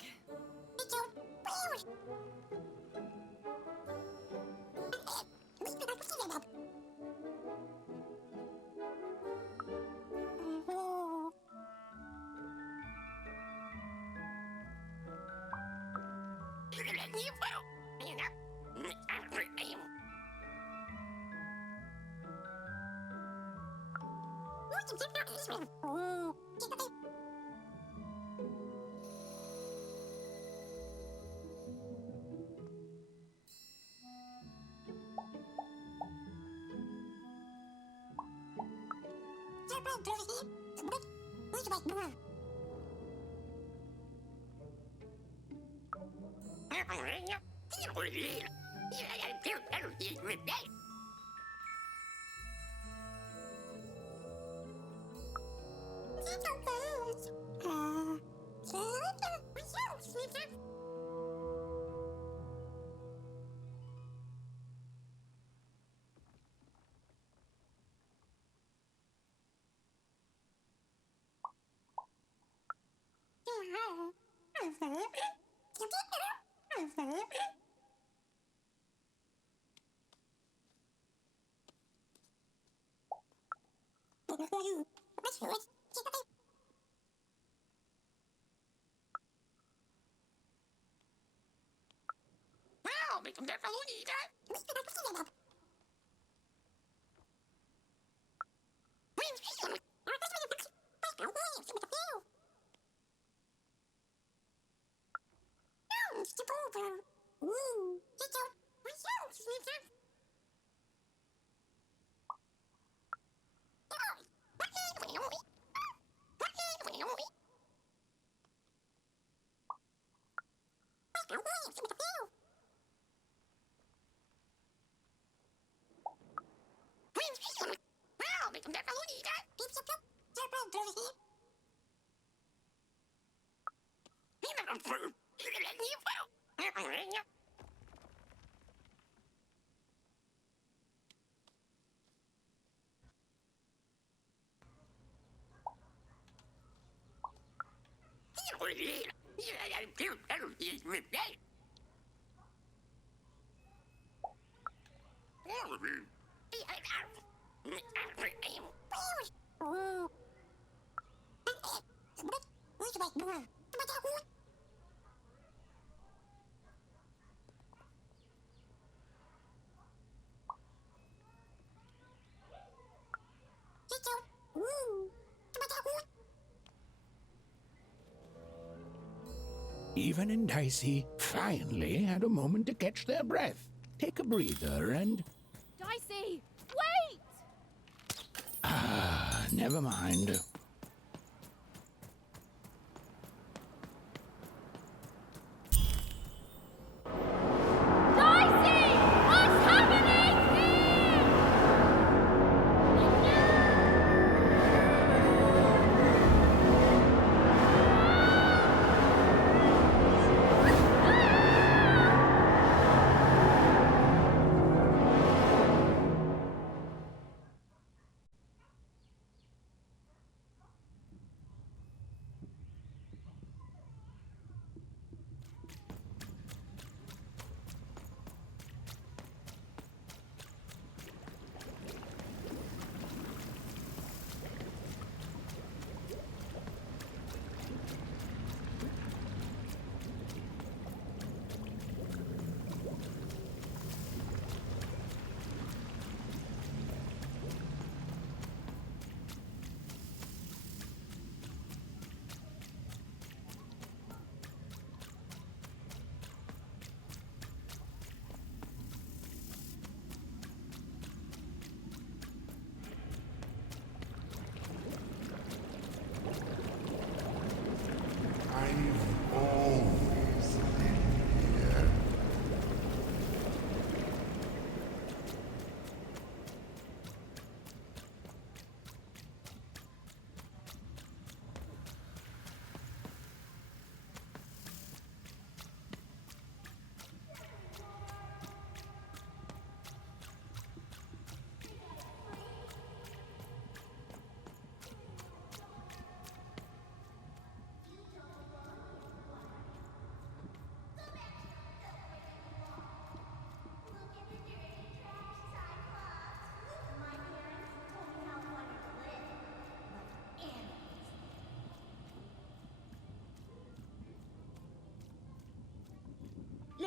Even and Dicey finally had a moment to catch their breath, take a breather, and... Dicey, wait! Ah, never mind.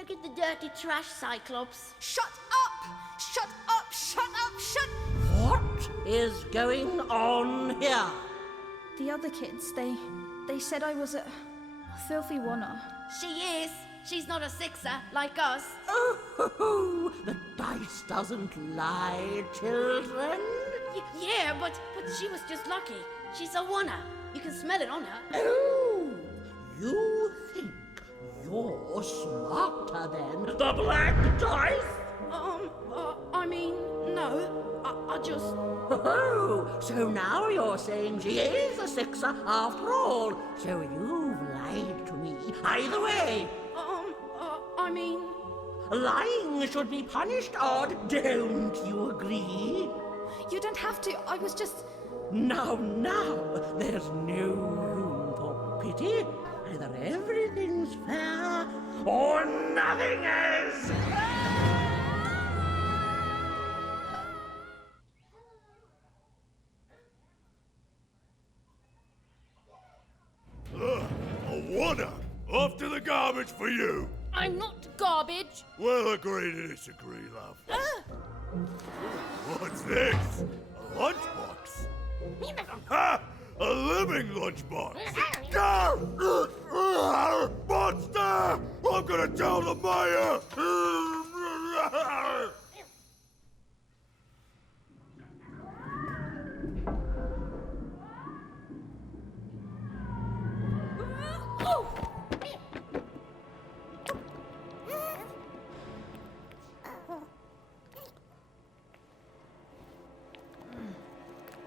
Look at the dirty trash, Cyclops. Shut up! Shut up! Shut up! Shut... What is going on here? The other kids, they said I was a filthy wanna. She is. She's not a sixer like us. Oh, the dice doesn't lie, children. Yeah, but she was just lucky. She's a wanna. You can smell it on her. Oh, you think you're smarter than the black dice? I mean, no. I just... Oh, so now you're saying she is a sixer after all. So you've lied to me. Either way. I mean... Lying should be punished, Odd. Don't you agree? You don't have to. I was just... Now, there's no room for pity. Either everything's fair or nothing is. A wanna! Off to the garbage for you! I'm not garbage. We'll agree to disagree, love. What's this? A lunchbox? Ha! A living lunchbox! Go! Monster! I'm gonna tell the mayor!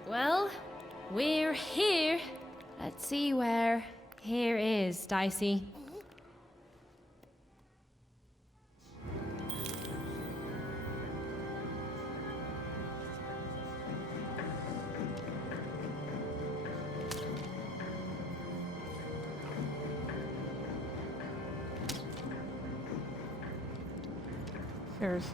Well, we're here. Let's see where here is, Dicey. Seriously.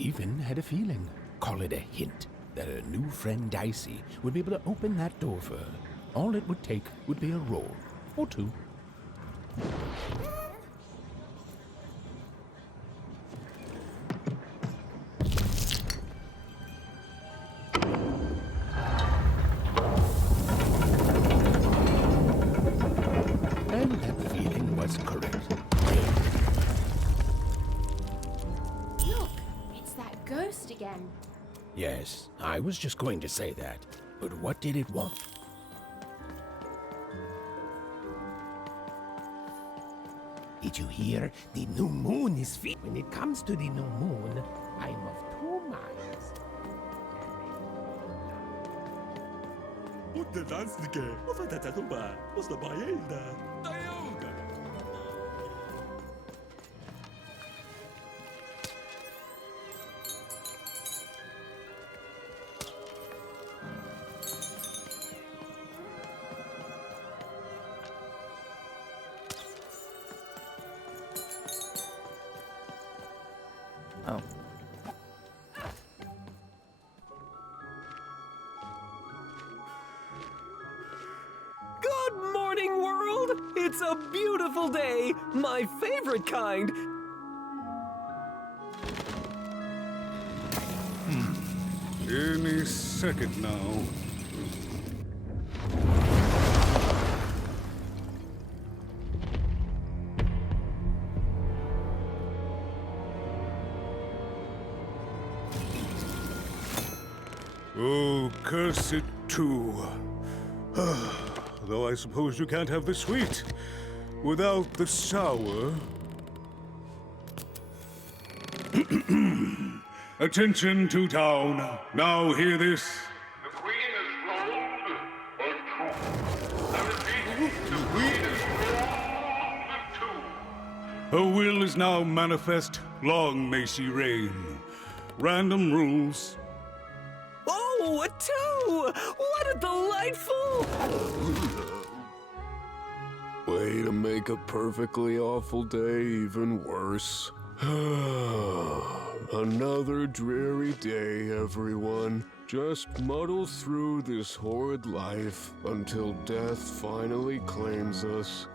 Even had a feeling, call it a hint, that her new friend Dicey would be able to open that door for her. All it would take would be a roll, or two. And that feeling was correct. Look, it's that ghost again. Yes, I was just going to say that. But what did it want? Did you hear? The new moon is when it comes to the new moon, I'm of two minds. Oh. Good morning, world! It's a beautiful day, my favorite kind. Any second now. Oh, curse it too. Though I suppose you can't have the sweet without the sour. Attention to town. Now hear this. The Queen is rolled a two. I repeat, the Queen is rolled a two. Her will is now manifest. Long may she reign. Random rules. Oh, a two! What a delightful... make a perfectly awful day even worse. Another dreary day, everyone. Just muddle through this horrid life until death finally claims us.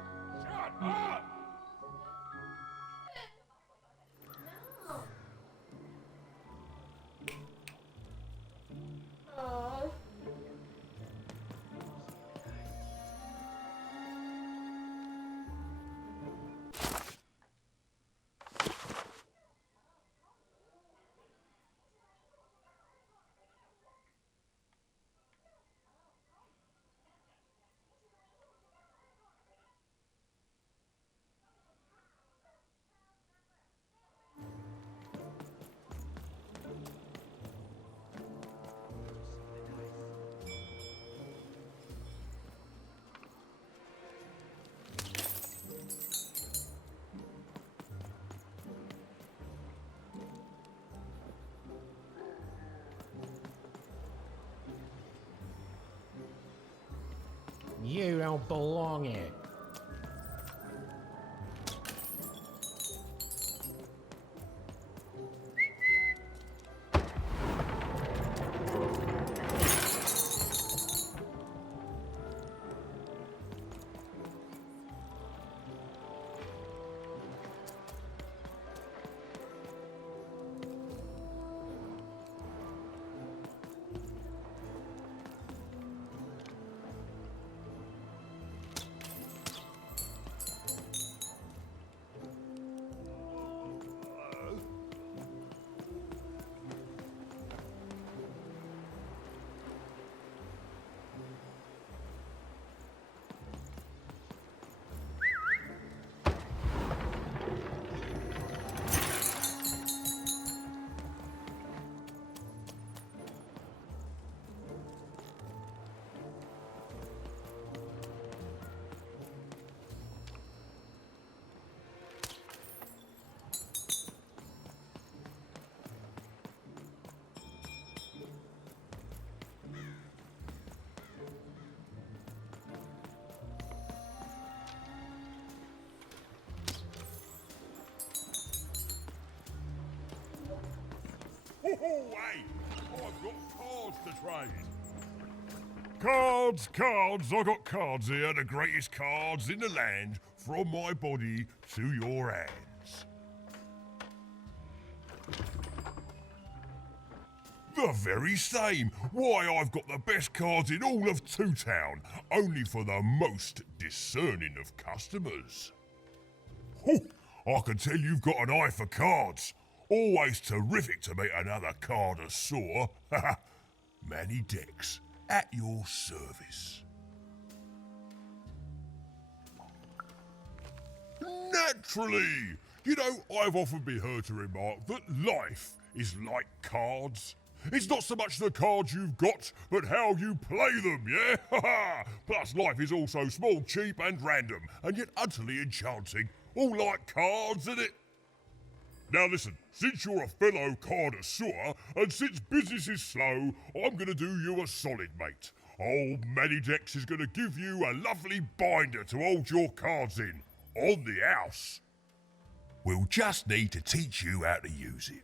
You don't belong here. Hey! I've got cards to trade. Cards, cards, I got cards here, the greatest cards in the land, from my body to your hands. The very same. Why, I've got the best cards in all of Two Town, only for the most discerning of customers. I can tell you've got an eye for cards. Always terrific to meet another connoisseur. Manny Dex, at your service. Naturally! You know, I've often been heard to remark that life is like cards. It's not so much the cards you've got, but how you play them, yeah? Plus, life is also small, cheap, and random, and yet utterly enchanting. All like cards, innit? Now listen, since you're a fellow connoisseur, and since business is slow, I'm gonna do you a solid, mate. Old Manny Dex is gonna give you a lovely binder to hold your cards in, on the house. We'll just need to teach you how to use it.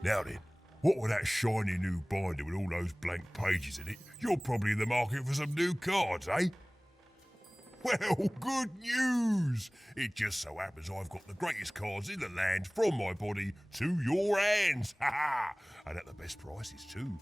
Now then, what with that shiny new binder with all those blank pages in it, you're probably in the market for some new cards, eh? Well, good news! It just so happens I've got the greatest cards in the land from my body to your hands, ha ha! And at the best prices too.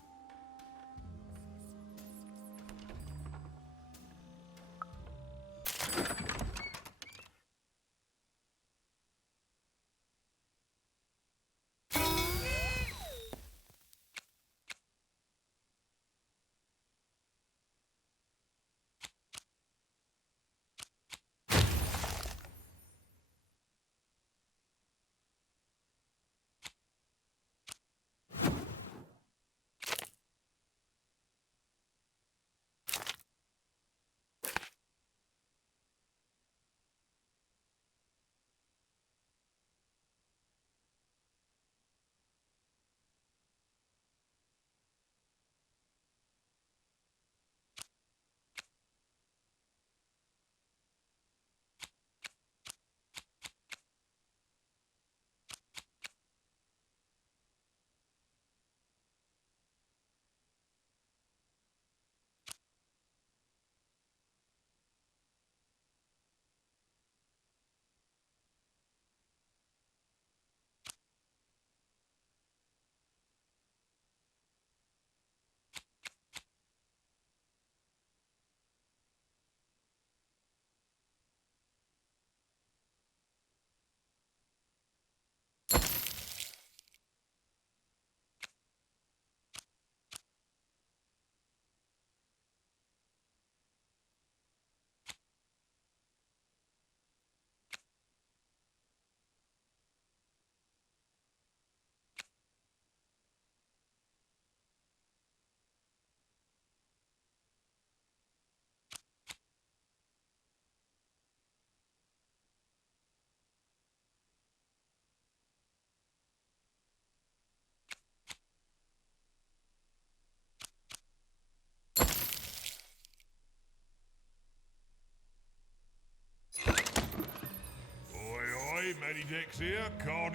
Matty Dex here, card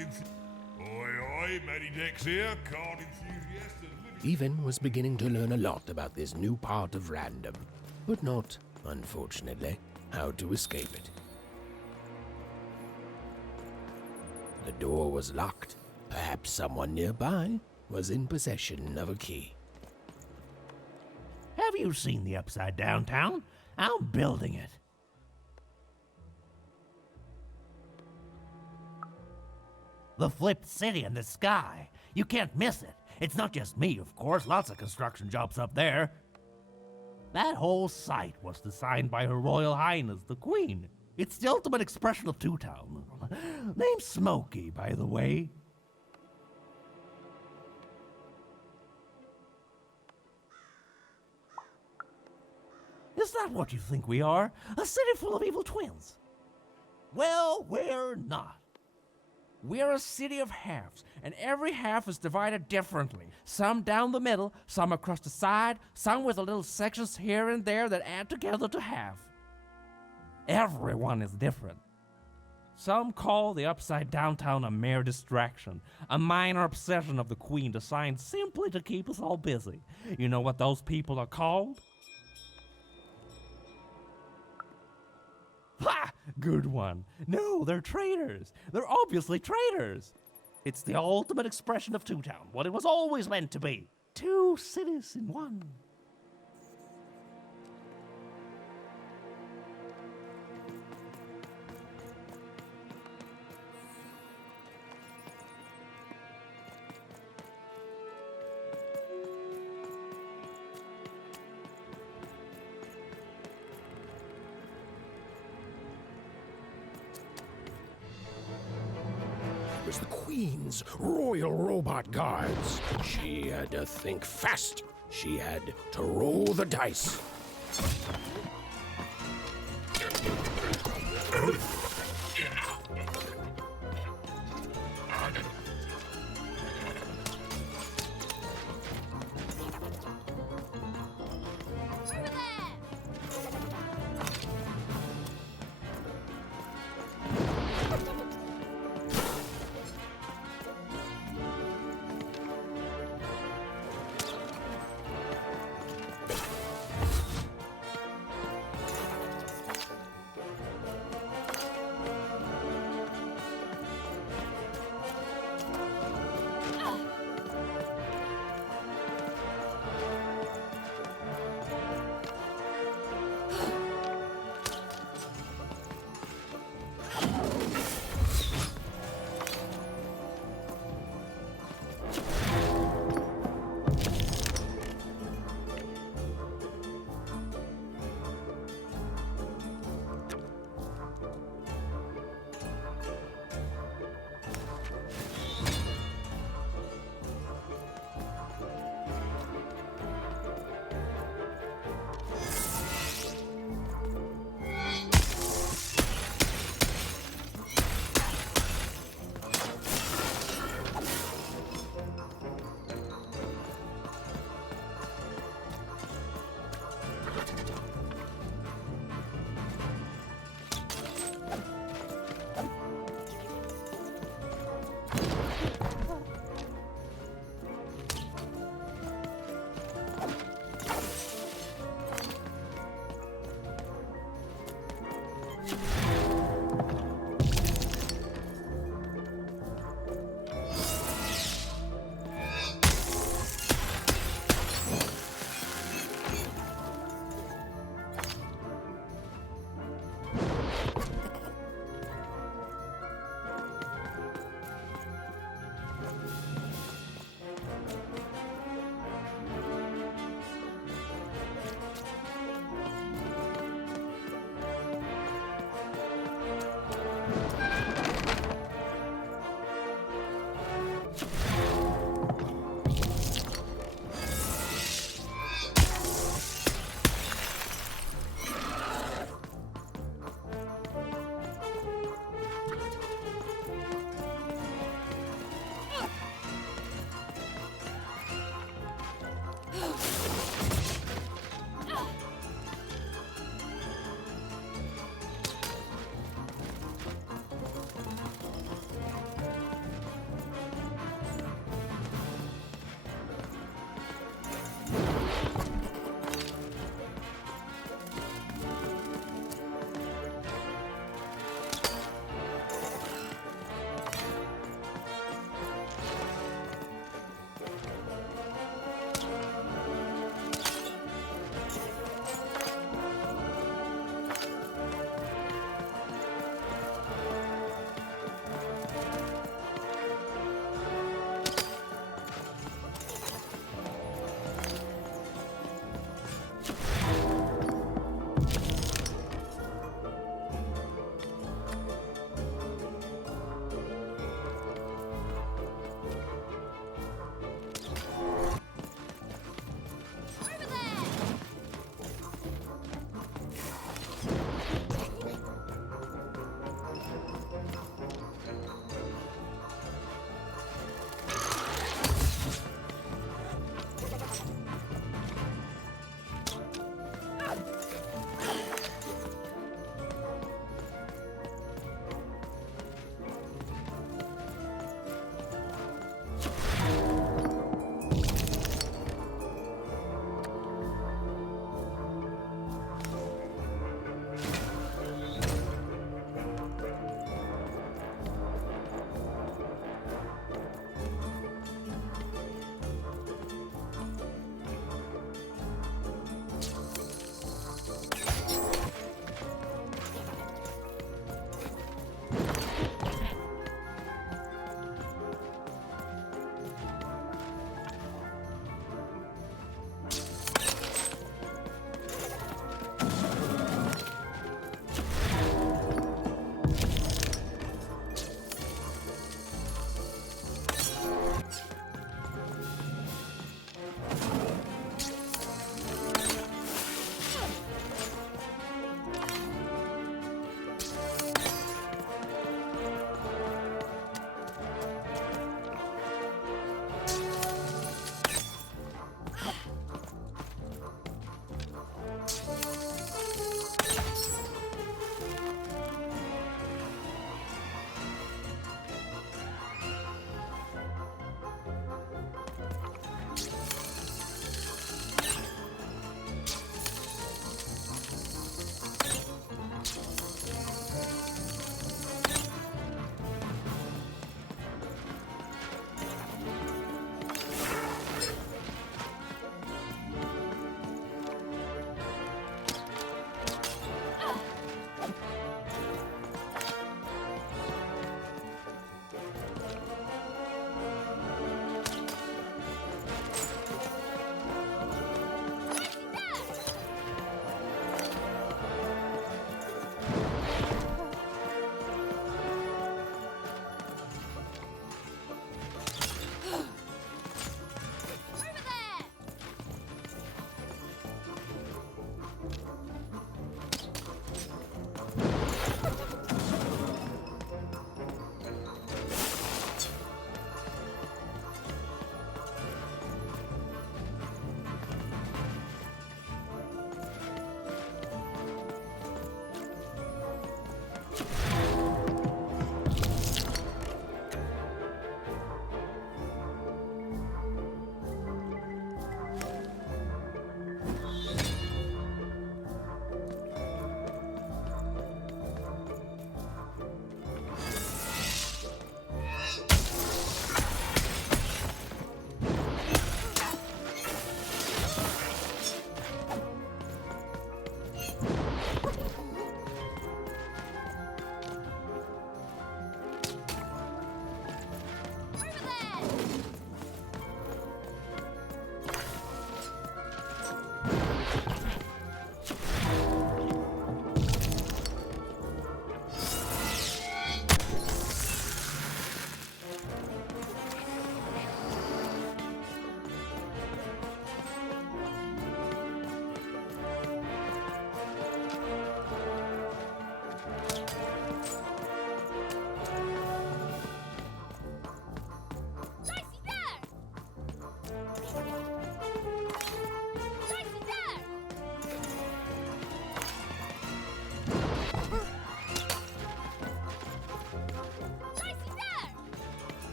Oi, Matty Dex here, card enthusiast and Even was beginning to learn a lot about this new part of random, but not, unfortunately, how to escape it. The door was locked. Perhaps someone nearby was in possession of a key. Have you seen the Upside Down Town? I'm building it. The flipped city in the sky. You can't miss it. It's not just me, of course. Lots of construction jobs up there. That whole site was designed by Her Royal Highness, the Queen. It's the ultimate expression of Two Town. Name's Smokey, by the way. Is that what you think we are? A city full of evil twins? Well, we're not. We're a city of halves, and every half is divided differently. Some down the middle, some across the side, some with little sections here and there that add together to half. Everyone is different. Some call the Upside Down Town a mere distraction, a minor obsession of the Queen designed simply to keep us all busy. You know what those people are called? Ha! Good one. No, they're traitors. They're obviously traitors. It's the ultimate expression of Two Town, what it was always meant to be. Two cities in one. Was the Queen's Royal Robot Guards. She had to think fast. She had to roll the dice.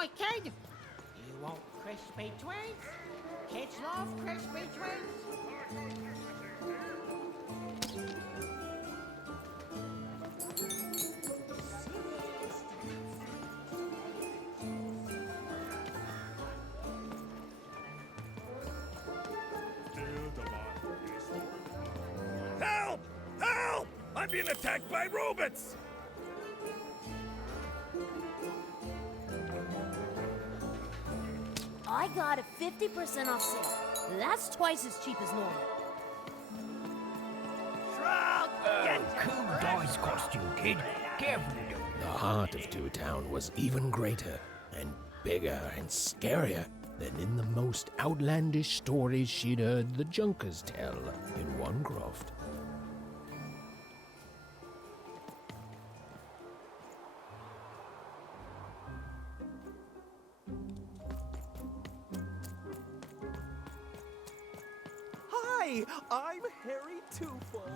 Hi, kid. You want crispy treats? Kids love crispy treats. Help! Help! I'm being attacked by robots! I got a 50% off sale. That's twice as cheap as normal. Cool dice costume, kid. Careful. The heart of Two Town was even greater and bigger and scarier than in the most outlandish stories she'd heard the Junkers tell in Onecroft. Hi, I'm Harry Twofold.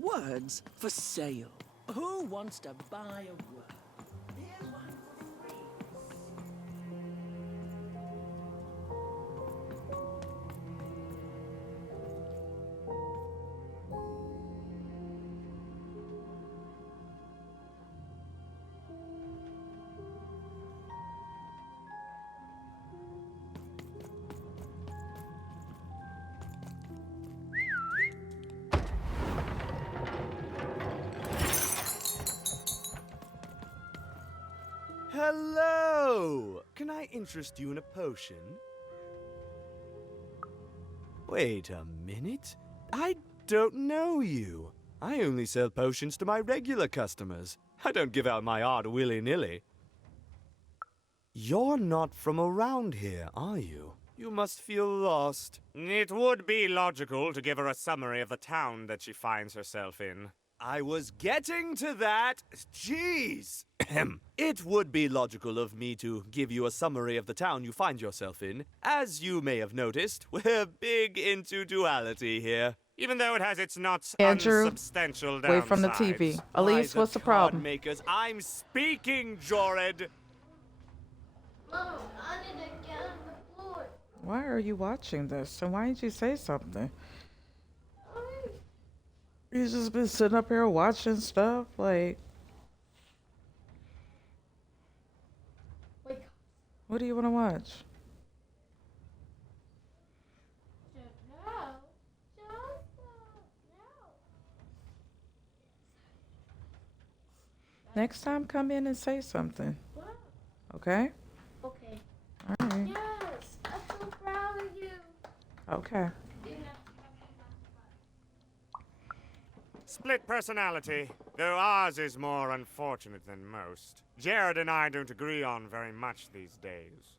Words for sale. Who wants to buy a word? Here's one for free. Hello! Can I interest you in a potion? Wait a minute. I don't know you. I only sell potions to my regular customers. I don't give out my art willy-nilly. You're not from around here, are you? You must feel lost. It would be logical to give her a summary of the town that she finds herself in. I was getting to that. Jeez! It would be logical of me to give you a summary of the town you find yourself in. As you may have noticed, we're big into duality here. Even though it has its not Andrew, unsubstantial downsides. away from the TV. Elise, what's the problem? Makers, I'm speaking, Jorid. Mom, I need to get on the floor. Why are you watching this? And why didn't you say something? You just been sitting up here watching stuff, like. What do you want to watch? Next time, come in and say something. Okay? Okay. All right. Yes, I'm so proud of you. Okay. Split personality, though ours is more unfortunate than most. Jared and I don't agree on very much these days.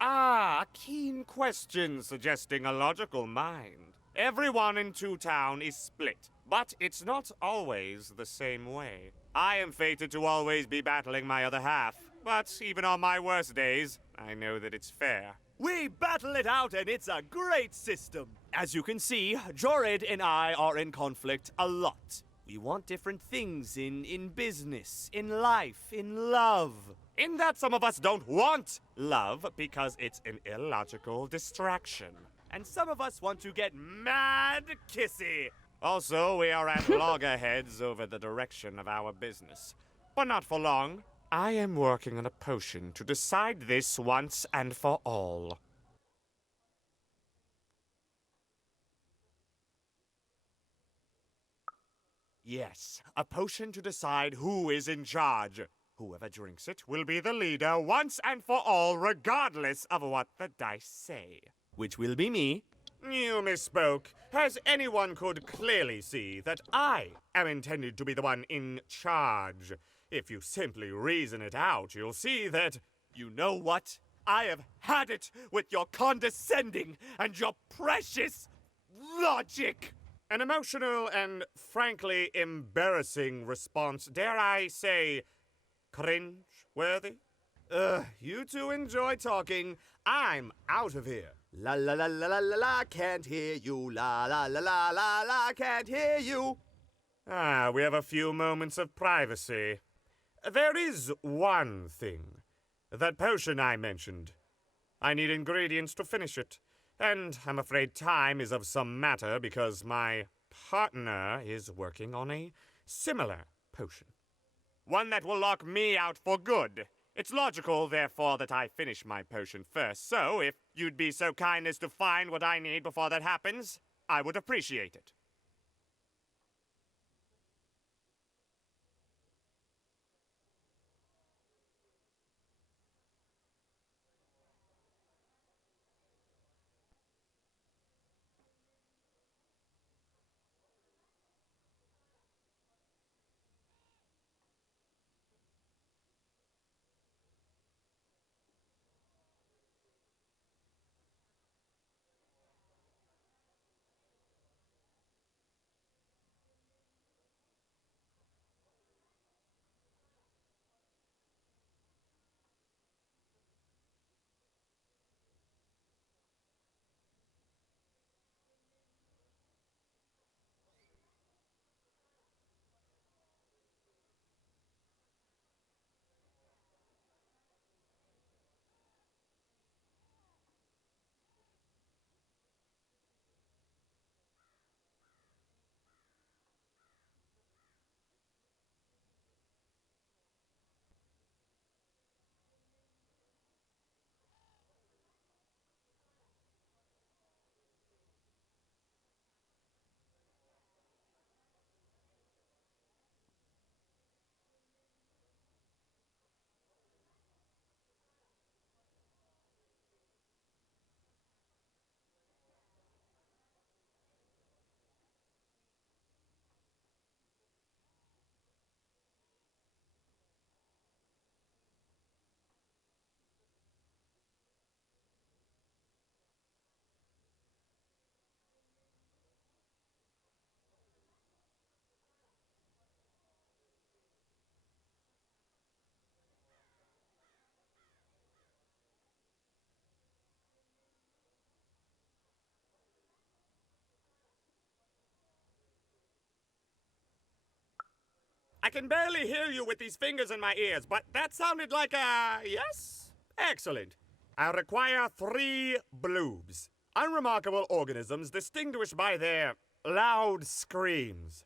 Ah, a keen question suggesting a logical mind. Everyone in Two Town is split, but it's not always the same way. I am fated to always be battling my other half, but even on my worst days, I know that it's fair. We battle it out and it's a great system. As you can see, Jorid and I are in conflict a lot. We want different things in business, in life, in love. In that some of us don't want love because it's an illogical distraction. And some of us want to get mad kissy. Also, we are at loggerheads over the direction of our business. But not for long. I am working on a potion to decide this once and for all. Yes, a potion to decide who is in charge. Whoever drinks it will be the leader once and for all, regardless of what the dice say. Which will be me. You misspoke, as anyone could clearly see that I am intended to be the one in charge. If you simply reason it out, you'll see that, you know what? I have had it with your condescending and your precious logic. An emotional and frankly embarrassing response, dare I say, cringe-worthy? You two enjoy talking. I'm out of here. La la la la la la la, can't hear you. La la la la la la, can't hear you. We have a few moments of privacy. There is one thing. That potion I mentioned. I need ingredients to finish it. And I'm afraid time is of some matter because my partner is working on a similar potion. One that will lock me out for good. It's logical, therefore, that I finish my potion first. So, if you'd be so kind as to find what I need before that happens, I would appreciate it. I can barely hear you with these fingers in my ears, but that sounded like a yes? Excellent. I require 3 bloobs. Unremarkable organisms distinguished by their loud screams.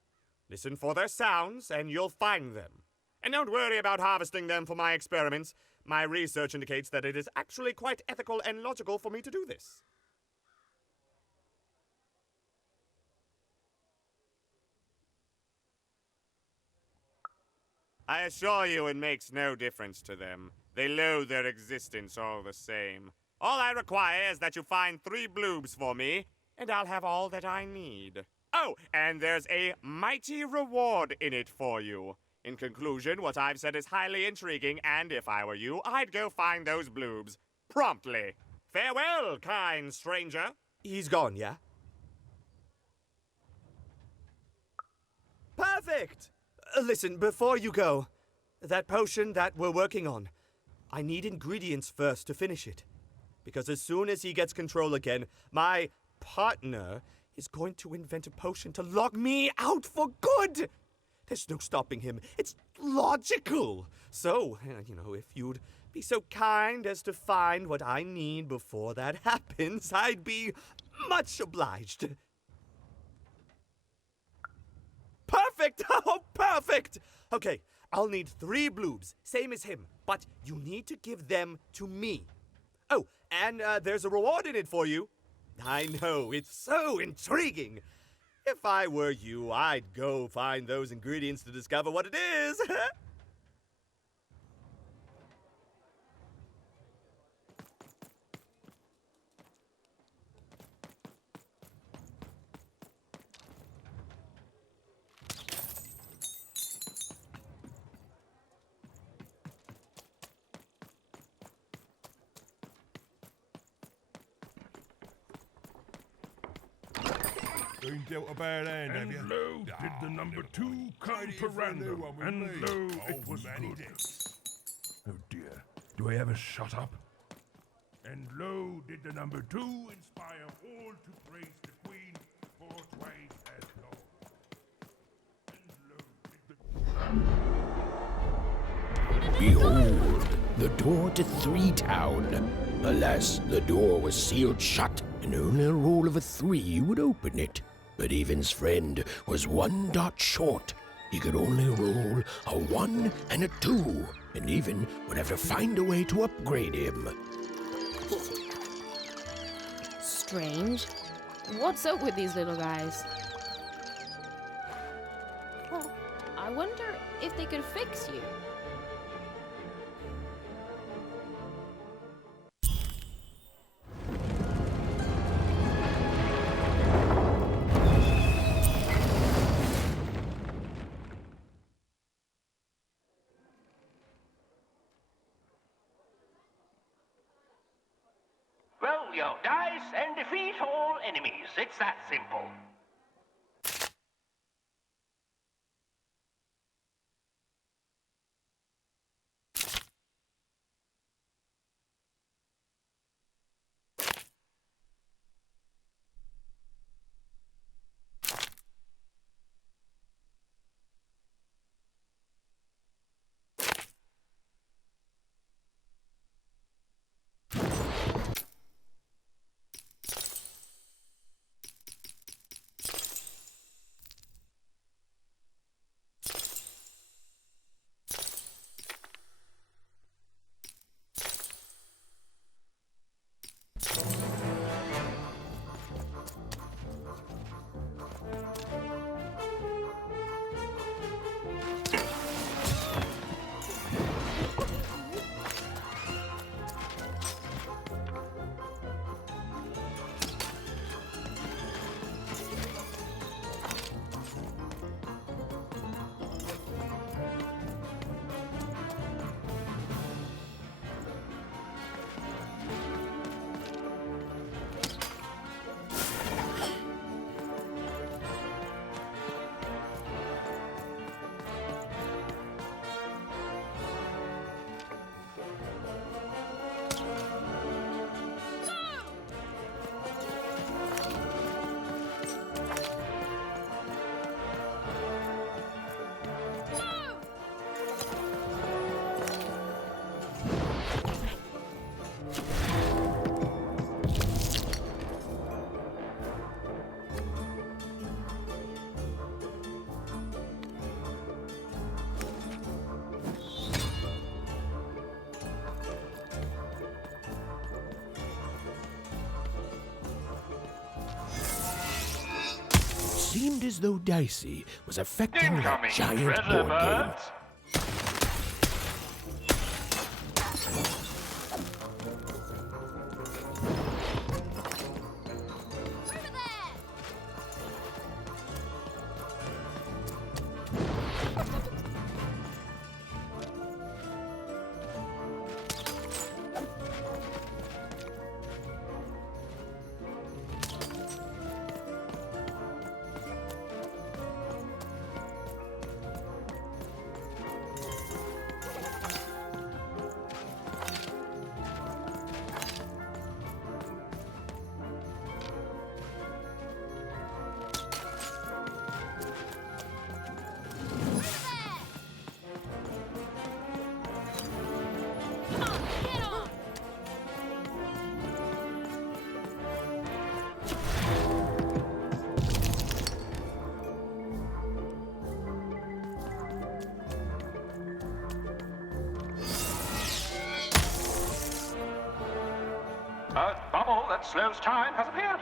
Listen for their sounds, and you'll find them. And don't worry about harvesting them for my experiments. My research indicates that it is actually quite ethical and logical for me to do this. I assure you it makes no difference to them. They loathe their existence all the same. All I require is that you find 3 bloobs for me, and I'll have all that I need. Oh, and there's a mighty reward in it for you. In conclusion, what I've said is highly intriguing, and if I were you, I'd go find those bloobs. Promptly. Farewell, kind stranger. He's gone, yeah? Perfect! Listen, before you go, that potion that we're working on, I need ingredients first to finish it. Because as soon as he gets control again, my partner is going to invent a potion to lock me out for good. There's no stopping him. It's logical. So, if you'd be so kind as to find what I need before that happens, I'd be much obliged. Perfect! Oh, perfect! Okay, I'll need 3 bloobs, same as him, but you need to give them to me. Oh, and there's a reward in it for you. I know, it's so intriguing. If I were you, I'd go find those ingredients to discover what it is. Ain't dealt a bad hand, have you? And lo, did the number 2 come to random, and lo, it was good. Oh dear, do I ever shut up? And lo, did the number 2 inspire all to praise the Queen for twice as long. Behold, the door to Three Town. Alas, the door was sealed shut, and only a roll of a 3 would open it. But Even's friend was 1 dot short. He could only roll a 1 and a 2, and Even would have to find a way to upgrade him. Strange. What's up with these little guys? Well, I wonder if they could fix you. Roll your dice and defeat all enemies. It's that simple. Seemed as though Dicey was affecting that giant board game. A bubble that slows time has appeared.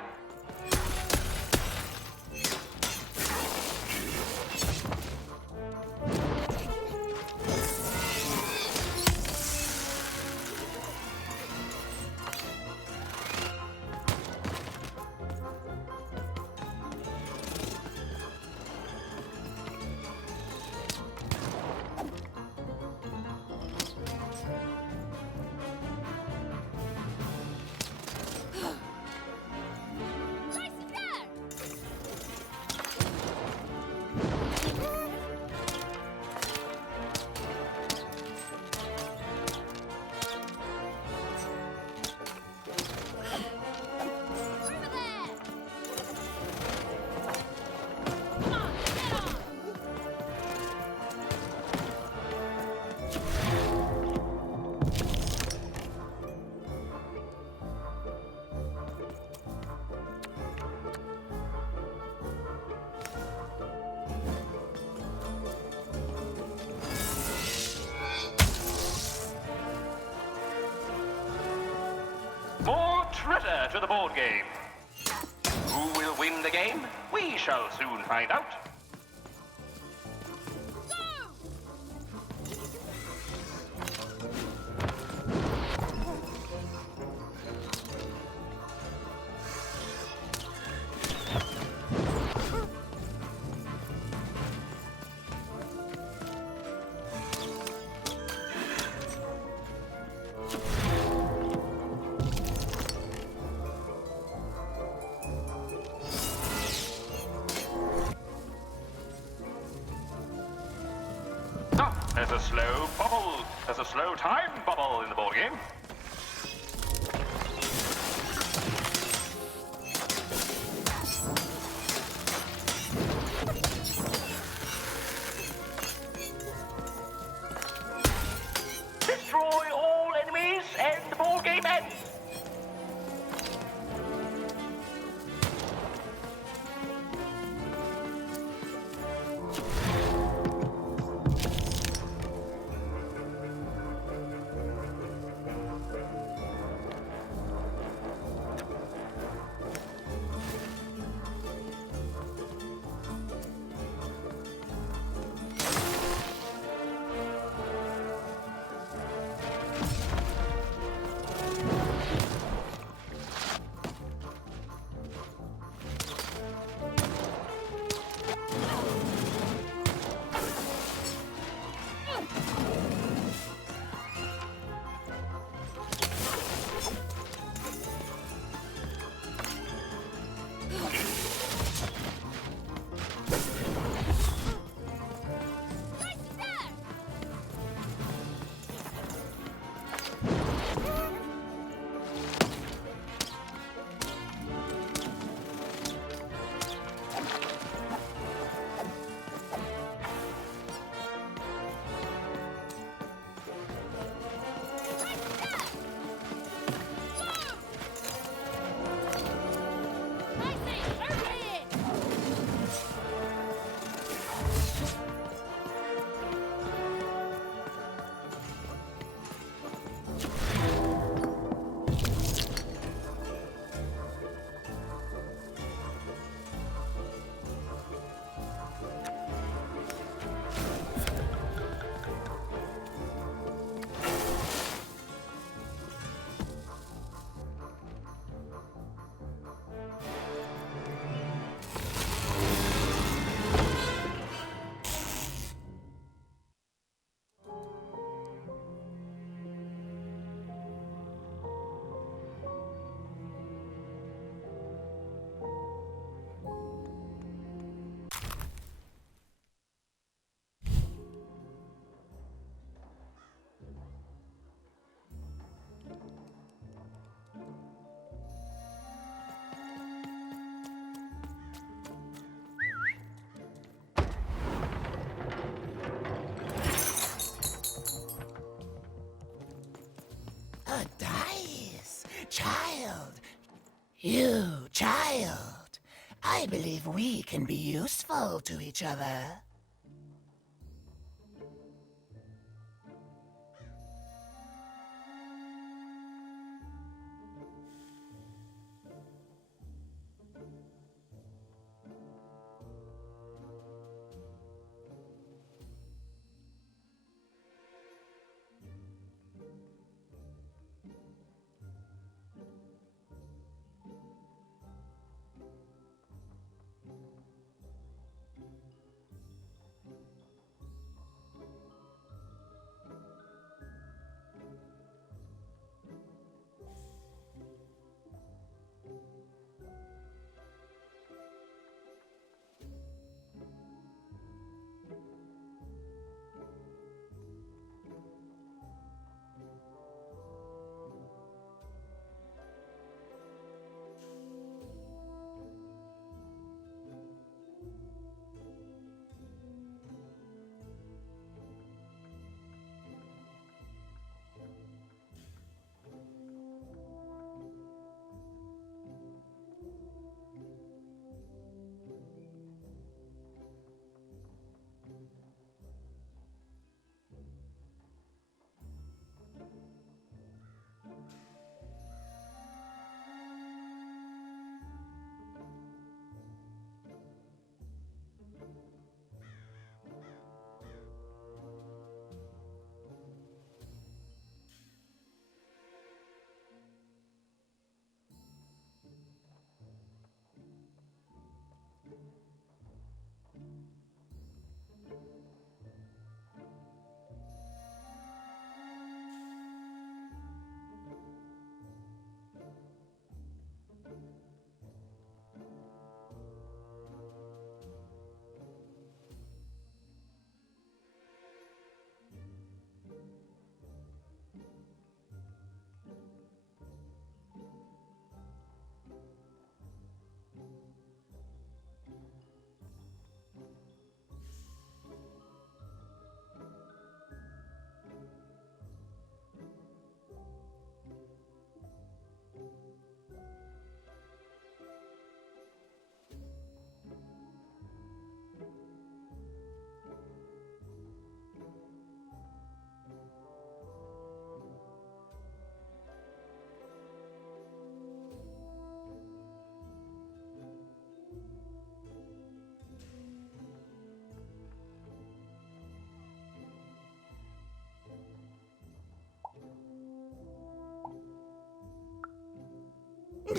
to the board game. Who will win the game? We shall soon find out. There's a slow bubble. There's a slow time bubble in the board game. Destroy all enemies and the board game ends. A dice! Child! You, child! I believe we can be useful to each other.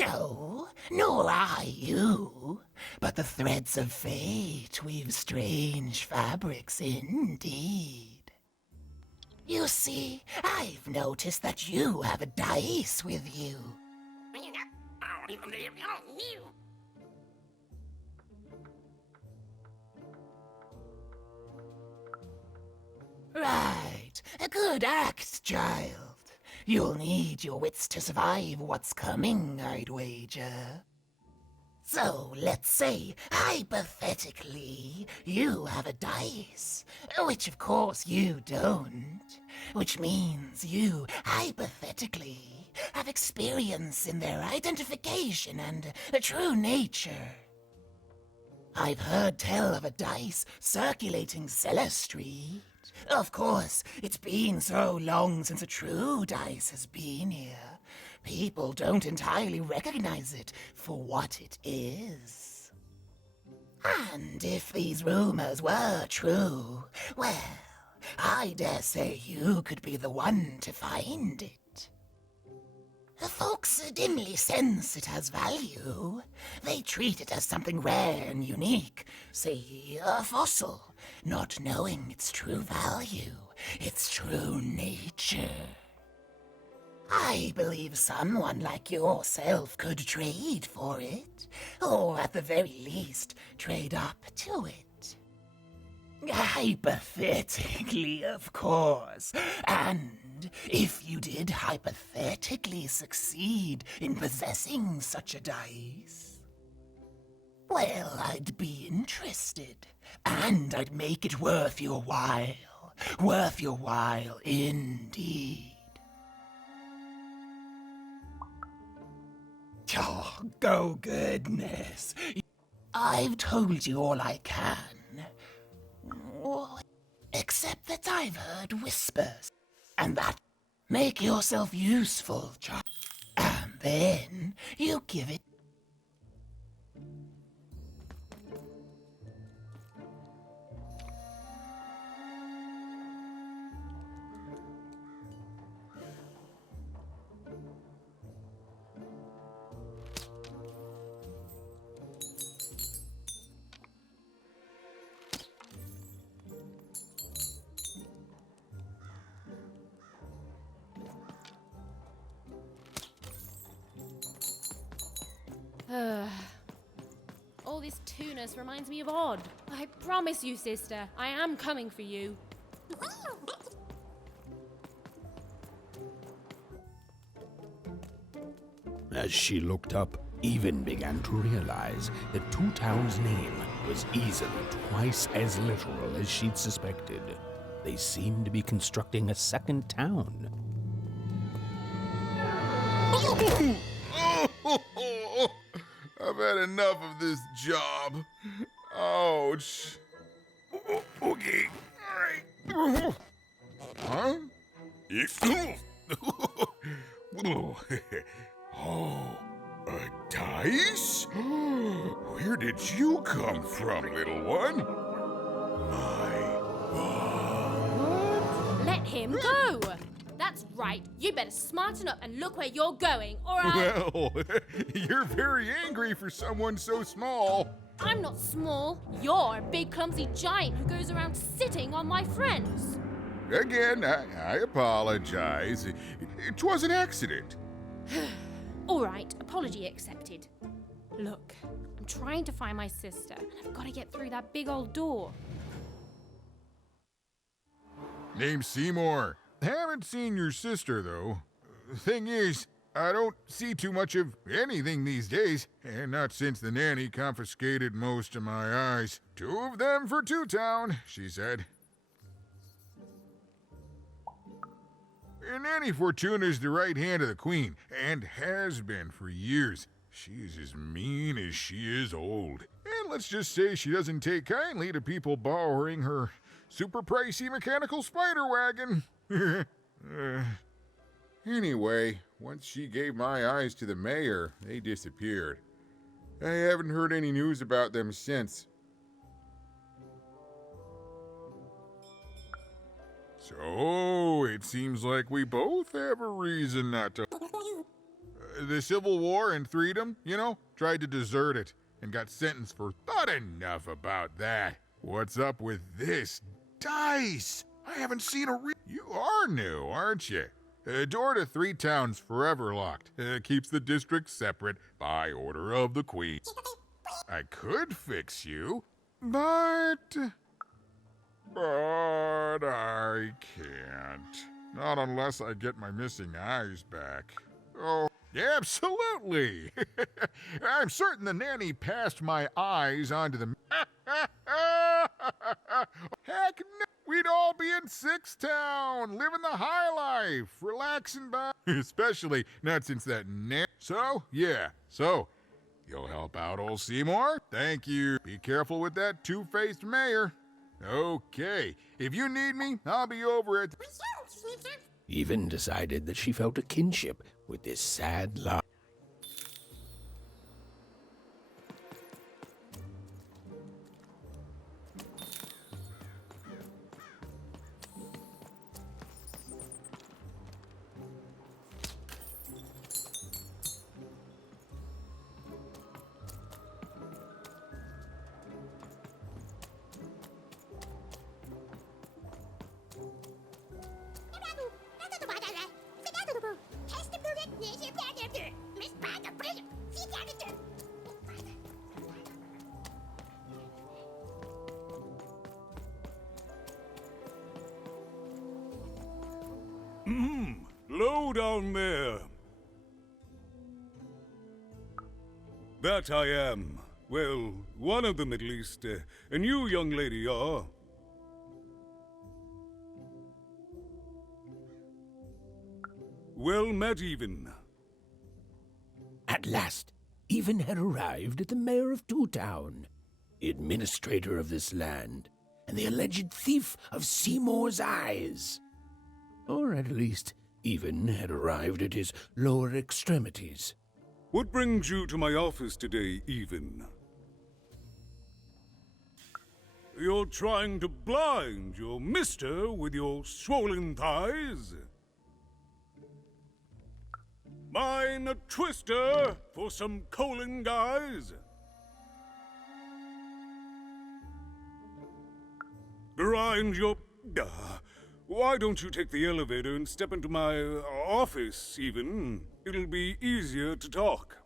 No, nor I you. But the threads of fate weave strange fabrics indeed. You see, I've noticed that you have a dice with you. Right, a good act, child. You'll need your wits to survive what's coming, I'd wager. So, let's say, hypothetically, you have a dice, which of course you don't, which means you, hypothetically, have experience in their identification and true nature. I've heard tell of a dice circulating Cellar Street. Of course, it's been so long since a true dice has been here. People don't entirely recognize it for what it is. And if these rumors were true, well, I dare say you could be the one to find it. Folks dimly sense it has value. They treat it as something rare and unique, say a fossil, not knowing its true value, its true nature. I believe someone like yourself could trade for it, or at the very least, trade up to it. Hypothetically, of course, and if you did hypothetically succeed in possessing such a dice, well, I'd be interested, and I'd make it worth your while indeed. Oh, go goodness. I've told you all I can. Except that I've heard whispers, and that make yourself useful, child. And then you give it. All this tunus reminds me of Odd. I promise you, sister, I am coming for you. As she looked up, Even began to realize that Two Town's name was easily twice as literal as she'd suspected. They seemed to be constructing a second town. I've had enough of this job. Ouch. Okay. All right. Huh? Oh, a dice? Where did you come from, little one? Let him go! That's right. You better smarten up and look where you're going, or I... Well, you're very angry for someone so small. I'm not small. You're a big, clumsy giant who goes around sitting on my friends. Again, I apologize. It was an accident. All right, apology accepted. Look, I'm trying to find my sister, and I've got to get through that big old door. Name's Seymour. Haven't seen your sister, though. Thing is, I don't see too much of anything these days, and not since the nanny confiscated most of my eyes. 2 of them for Two Town, she said. Nanny Fortuna's the right hand of the Queen, and has been for years. She's as mean as she is old. And let's just say she doesn't take kindly to people borrowing her super pricey mechanical spider wagon. Anyway, once she gave my eyes to the mayor, they disappeared. I haven't heard any news about them since. So, it seems like we both have a reason not to... The Civil War and freedom, you know? Tried to desert it and got sentenced for not enough about that. What's up with this? Dice! I haven't seen a You are new, aren't you? Door to 3 towns forever locked. Keeps the district separate by order of the Queen. I could fix you, but I can't. Not unless I get my missing eyes back. Oh, yeah, absolutely. I'm certain the nanny passed my eyes onto the... Heck no! We'd all be in Sixtown, living the high life, relaxing by... Especially not since that So, yeah. So, you'll help out old Seymour? Thank you. Be careful with that two-faced mayor. Okay. If you need me, I'll be over at... Even decided that she felt a kinship with this sad lot. Low down there. That I am. Well, one of them at least. And you, young lady, are... Well met, Even. At last, Even had arrived at the mayor of Two Town, the administrator of this land, and the alleged thief of Seymour's eyes. Or at least, Even had arrived at his lower extremities. What brings you to my office today, Even? You're trying to blind your mister with your swollen thighs? Mine a twister for some colon guys? Grind your... Why don't you take the elevator and step into my office, Even? It'll be easier to talk.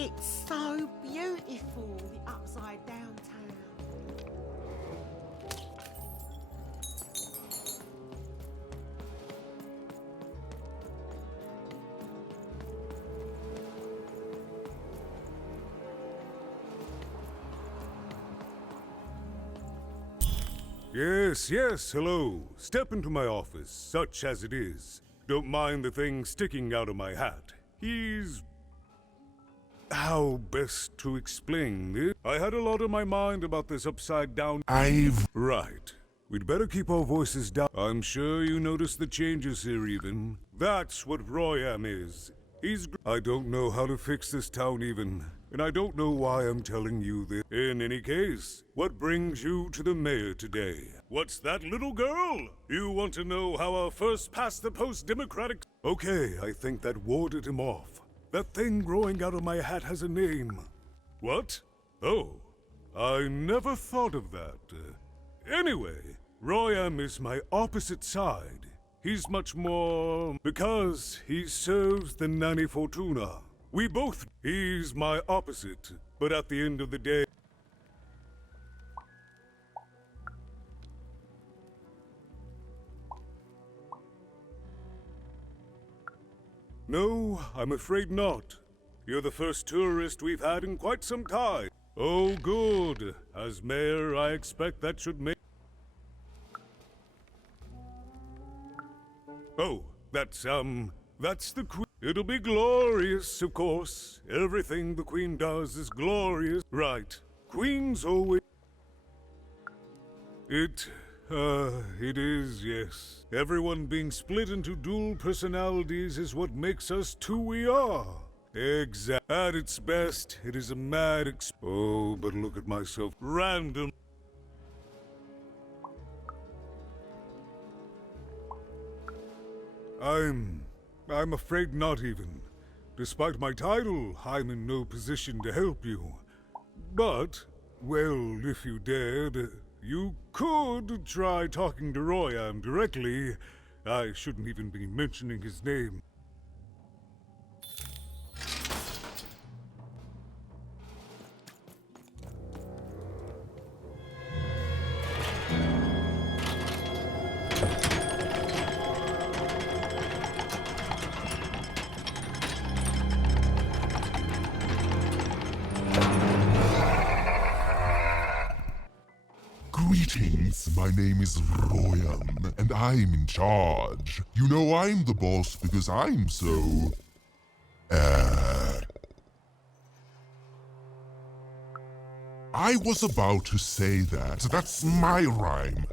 It's so beautiful, the upside down town. Yes, hello. Step into my office, such as it is. Don't mind the thing sticking out of my hat. He's... How best to explain this? I had a lot on my mind about this upside down... Right. We'd better keep our voices down. I'm sure you noticed the changes here, Even. That's what Royam is. I don't know how to fix this town, Even. And I don't know why I'm telling you this. In any case, what brings you to the mayor today? What's that, little girl? You want to know how our first past-the-post Democratic... Okay, I think that warded him off. That thing growing out of my hat has a name. What? Oh, I never thought of that. Anyway, Royam is my opposite side. He's much more... because he serves the Nanny Fortuna. He's my opposite, but at the end of the day... No, I'm afraid not. You're the first tourist we've had in quite some time. Oh, good. As mayor, I expect that should make... Oh, that's the Queen. It'll be glorious, of course. Everything the Queen does is glorious. Right. Queens always... It is, yes. Everyone being split into dual personalities is what makes us who we are. At its best, it is a mad Oh, but look at myself. Random. I'm afraid not even. Despite my title, I'm in no position to help you. But, well, if you dared, you could try talking to Royan directly. I shouldn't even be mentioning his name. Greetings, my name is Royan, and I'm in charge. You know I'm the boss because I'm so... I was about to say that. That's my rhyme.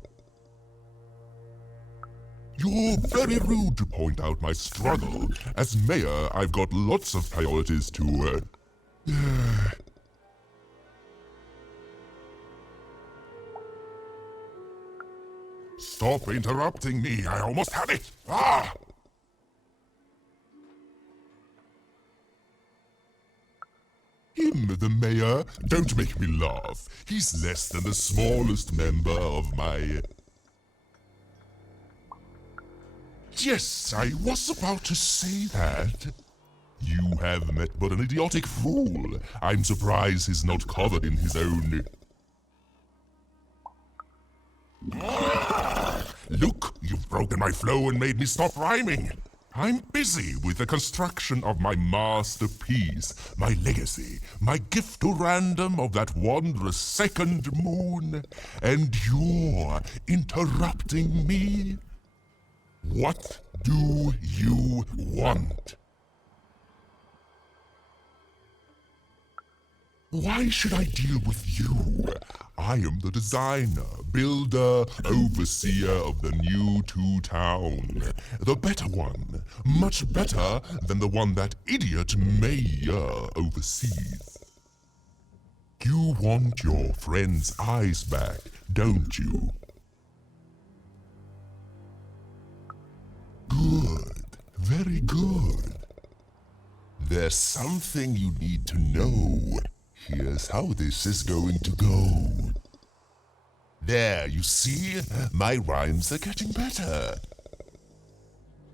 You're very rude to point out my struggle. As mayor, I've got lots of priorities to, Stop interrupting me, I almost had it! Ah! Him, the mayor? Don't make me laugh. He's less than the smallest member of my... Yes, I was about to say that. You have met but an idiotic fool. I'm surprised he's not covered in his own... Look, you've broken my flow and made me stop rhyming. I'm busy with the construction of my masterpiece, my legacy, my gift to random of that wondrous second moon, and you're interrupting me? What do you want? Why should I deal with you? I am the designer, builder, overseer of the new town. The better one. Much better than the one that idiot mayor oversees. You want your friend's eyes back, don't you? Good. Very good. There's something you need to know. Here's how this is going to go. There, you see? My rhymes are getting better.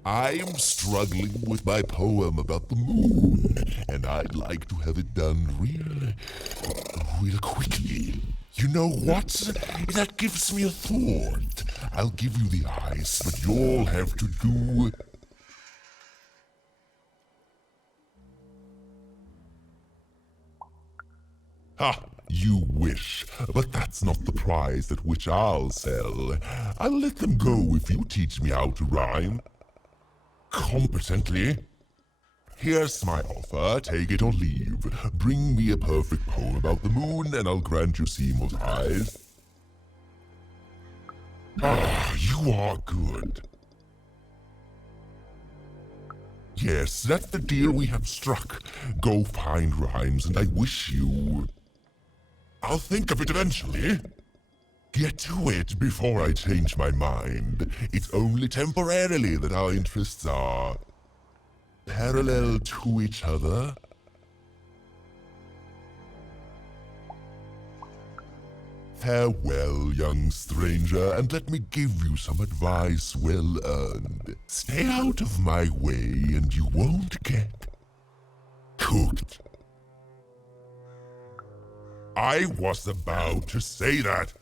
I'm struggling with my poem about the moon, and I'd like to have it done real quickly. You know what? That gives me a thought. I'll give you the eyes, but you'll have to do... Ha! You wish, but that's not the prize at which I'll sell. I'll let them go if you teach me how to rhyme. Competently. Here's my offer, take it or leave. Bring me a perfect poem about the moon and I'll grant you Seymour's eyes. Ah, you are good. Yes, that's the deal we have struck. Go find rhymes and I wish you... I'll think of it eventually. Get to it before I change my mind. It's only temporarily that our interests are parallel to each other. Farewell, young stranger, and let me give you some advice well earned. Stay out of my way and you won't get cooked. I was about to say that.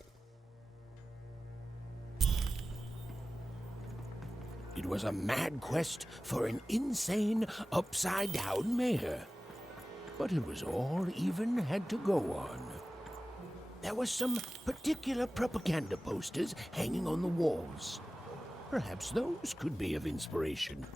It was a mad quest for an insane, upside-down mayor. But it was all even had to go on. There were some particular propaganda posters hanging on the walls. Perhaps those could be of inspiration.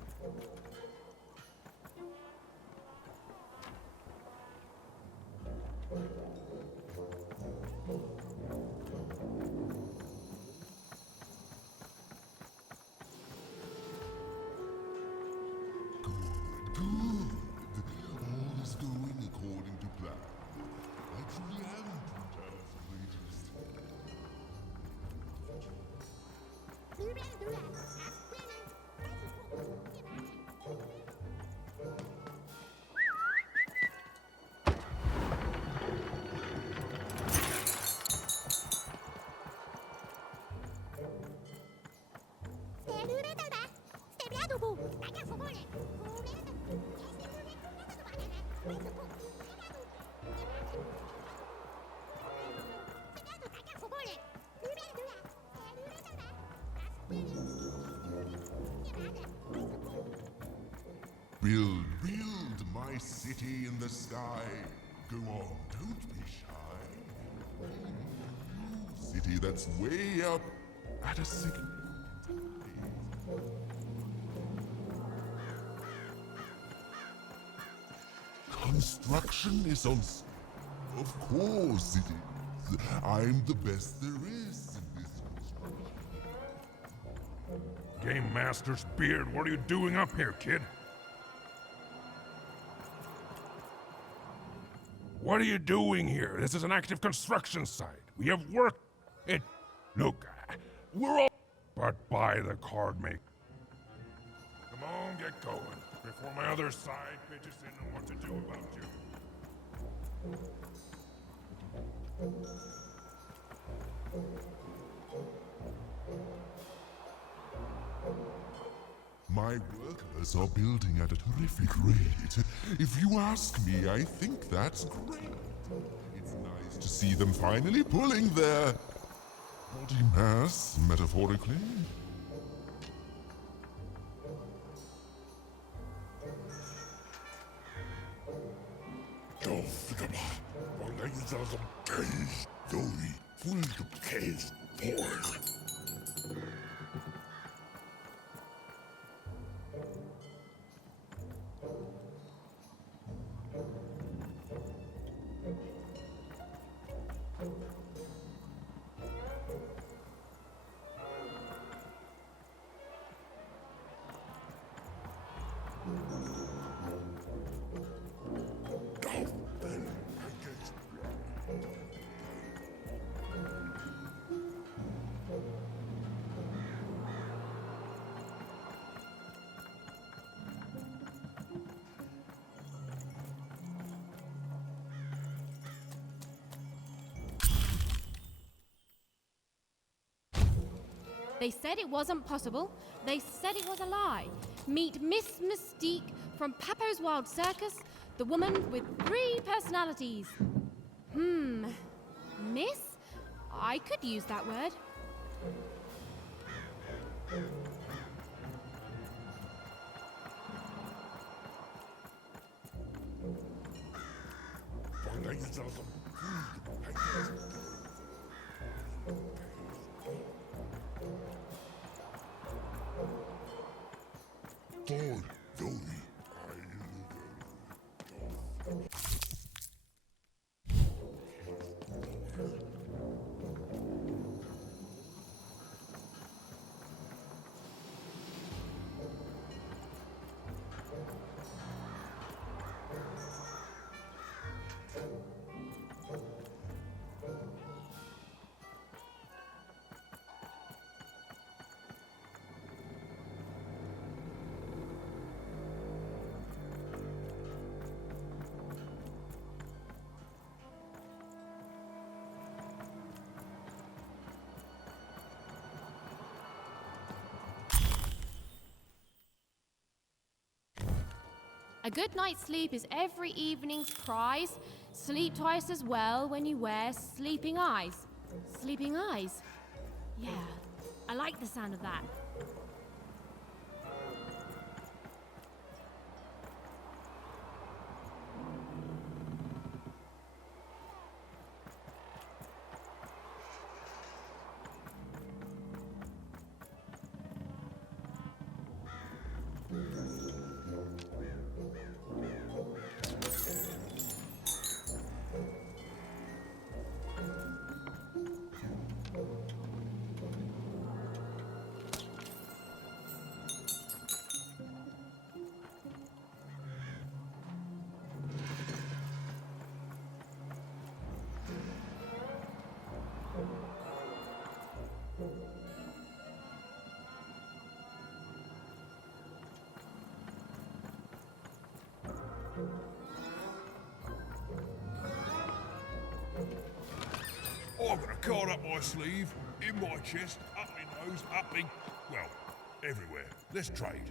All is going according to plan. I truly am Toontown's greatest. Build, build my city in the sky. Go on, don't be shy. City that's way up at a signal. Construction is on. Of course it is. I'm the best there is in this construction. Game Master's beard, what are you doing up here, kid? What are you doing here? This is an active construction site. We have work. Look, we're all. But by the card maker. Come on, get going before my other side pitches in on what to do about you. My workers are building at a terrific rate. If you ask me, I think that's great. It's nice to see them finally pulling their body mass, metaphorically. They said it wasn't possible. They said it was a lie. Meet Miss Mystique from Papo's Wild Circus, the woman with 3 personalities. Miss? I could use that word. A good night's sleep is every evening's prize. Sleep twice as well when you wear sleeping eyes. Sleeping eyes? Yeah, I like the sound of that. I've got a card up my sleeve, in my chest, up my nose, up me... well, everywhere. Let's trade.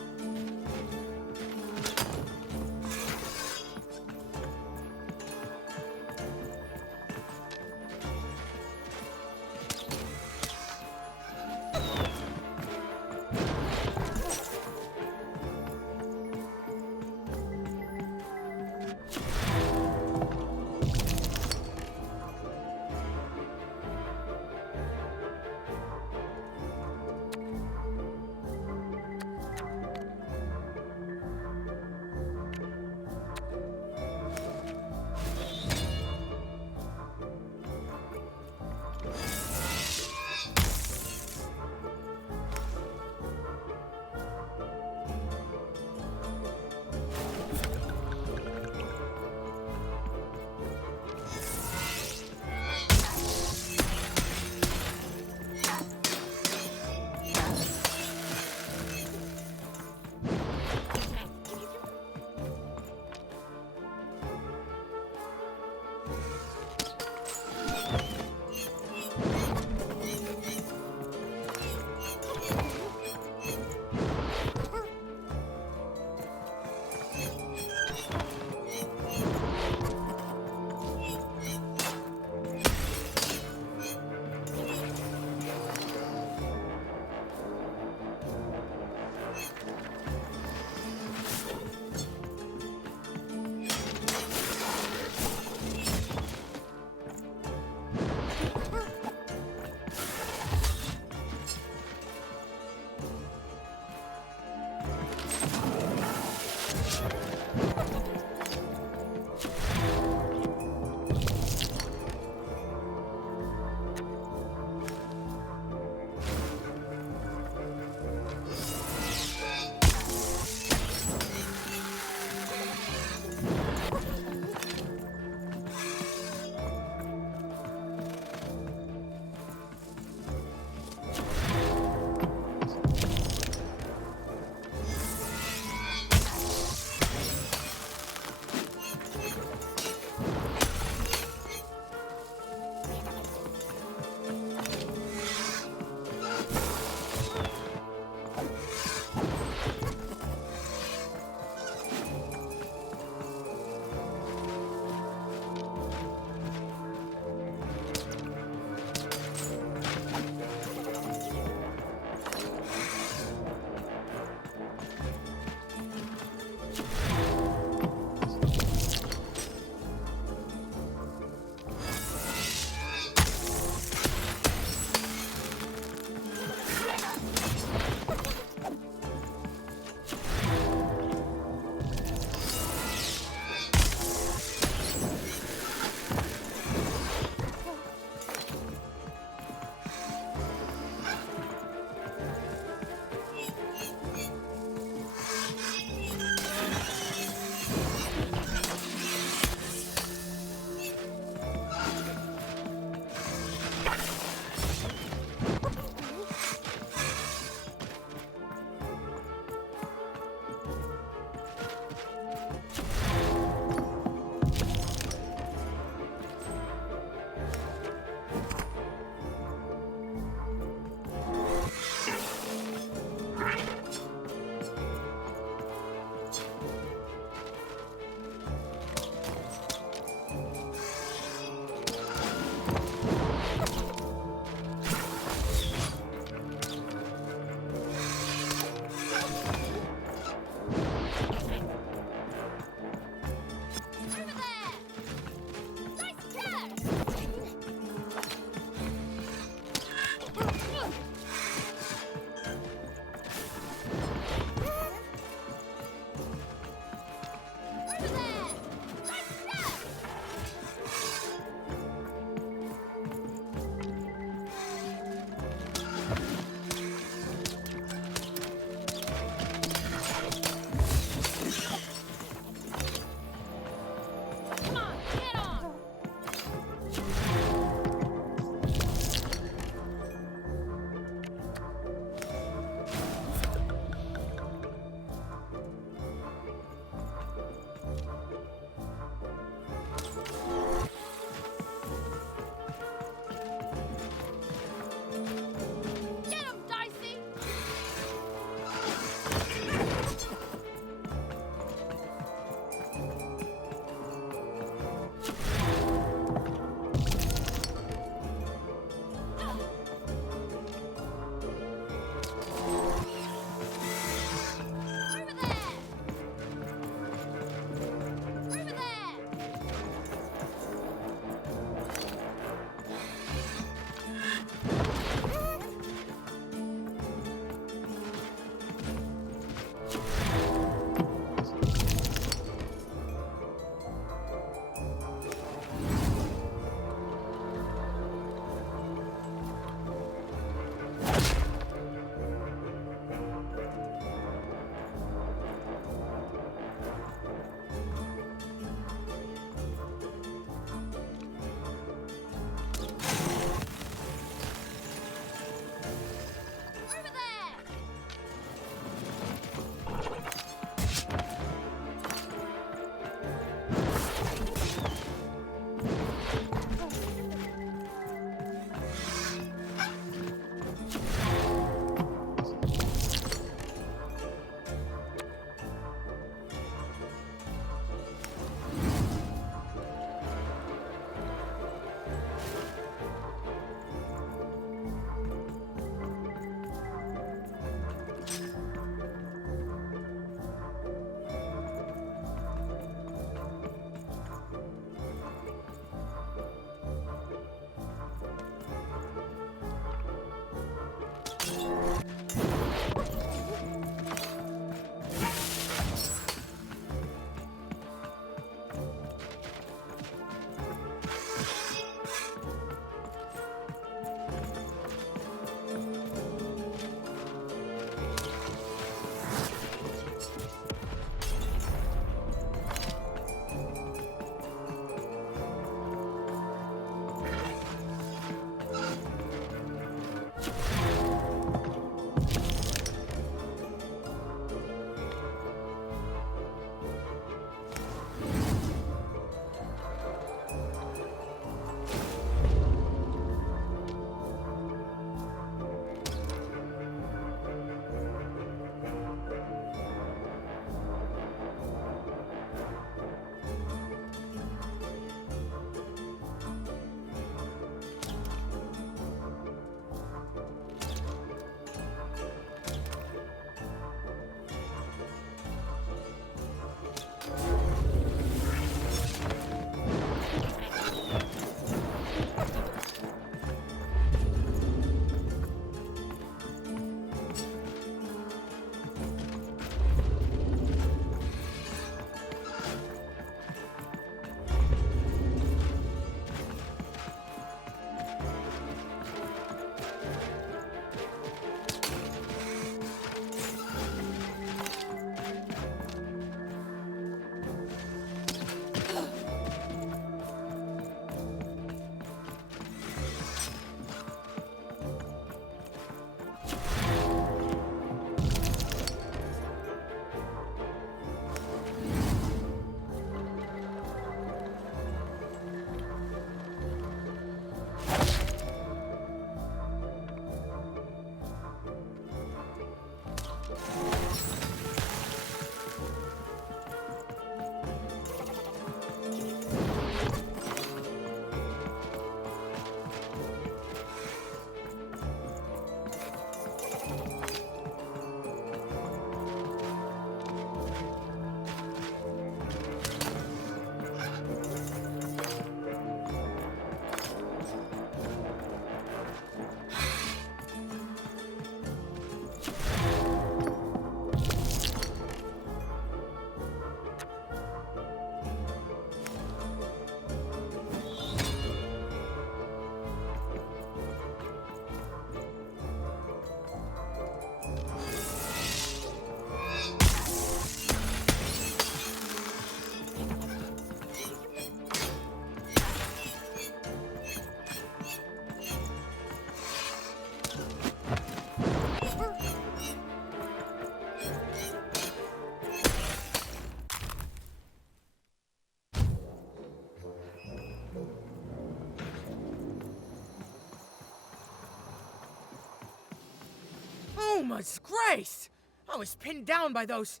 Oh, my grace! I was pinned down by those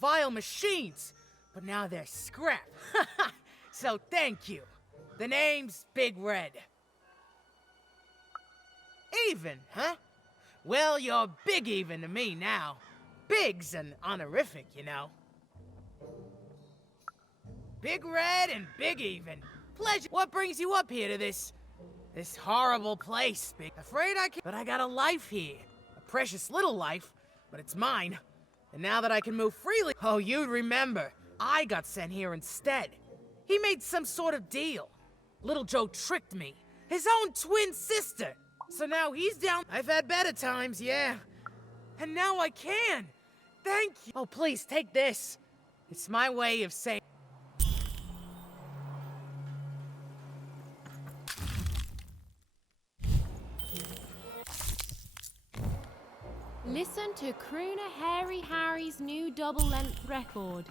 vile machines, but now they're scrap. So thank you. The name's Big Red. Even, huh? Well, you're Big Even to me now. Big's an honorific, you know. Big Red and Big Even. Pleasure. What brings you up here to this horrible place, Big? Afraid I can't, but I got a life here. A precious little life, but it's mine. And now that I can move freely, oh, you'd remember, I got sent here instead. He made some sort of deal. Little Joe tricked me. His own twin sister. So now he's down. I've had better times, yeah. And now I can. Thank you. Oh, please, take this. It's my way of saying... Listen to Crooner Hairy Harry's new double-length record.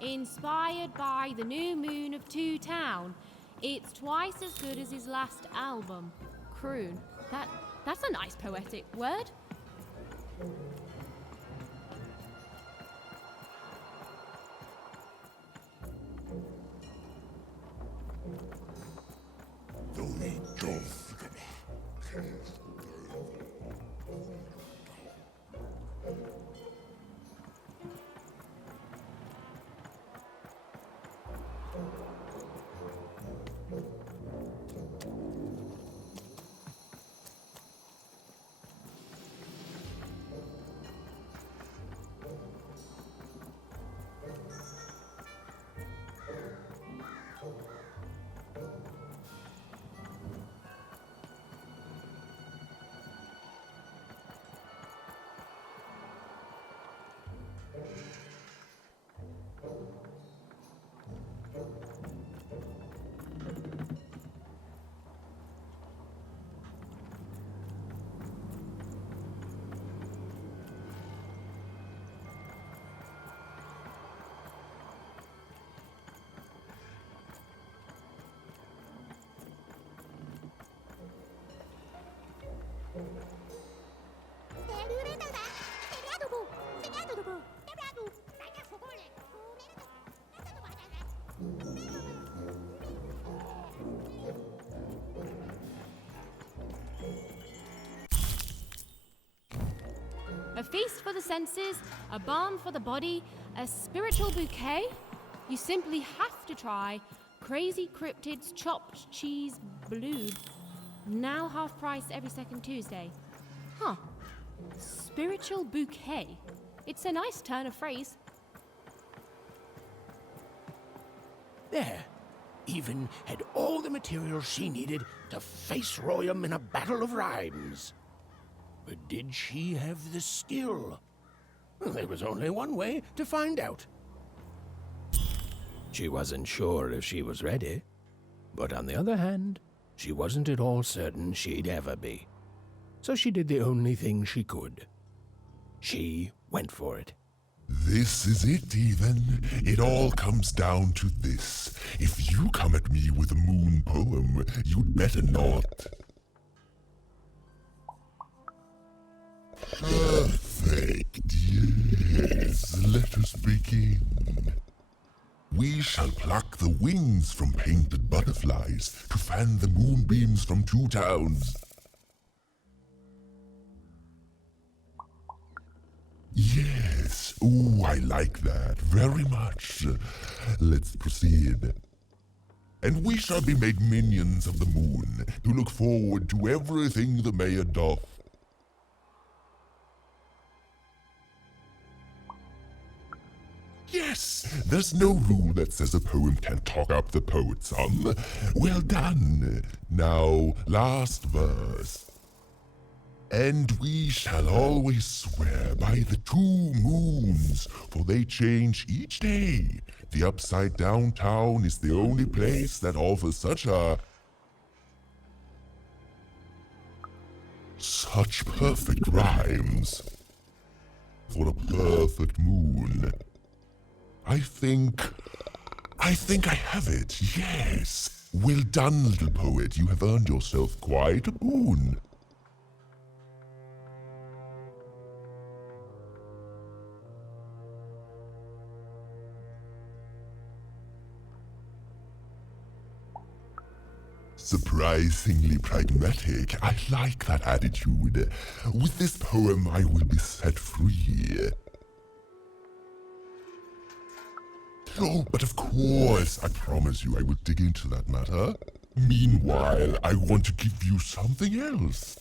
Inspired by the new moon of Two Town. It's twice as good as his last album, Croon. That's a nice poetic word. A feast for the senses, a balm for the body, a spiritual bouquet? You simply have to try Crazy Cryptid's Chopped Cheese Bloob. Now half price every second Tuesday. Huh. Spiritual bouquet. It's a nice turn of phrase. There. Even had all the materials she needed to face Royum in a battle of rhymes. But did she have the skill? Well, there was only one way to find out. She wasn't sure if she was ready, but on the other hand, she wasn't at all certain she'd ever be. So she did the only thing she could. She went for it. This is it, Even. It all comes down to this. If you come at me with a moon poem, you'd better not. Perfect, yes. Let us begin. We shall pluck the wings from painted butterflies to fan the moonbeams from Two Towns. Yes. Ooh, I like that very much. Let's proceed. And we shall be made minions of the moon to look forward to everything the mayor doth. Yes, there's no rule that says a poem can't talk up the poet some. Well done. Now, last verse. And we shall always swear by the 2 moons, for they change each day. The upside down town is the only place that offers such perfect rhymes. For a perfect moon. I think I have it, yes. Well done, little poet. You have earned yourself quite a boon. Surprisingly pragmatic. I like that attitude. With this poem, I will be set free. Oh, but of course, I promise you I will dig into that matter. Meanwhile, I want to give you something else.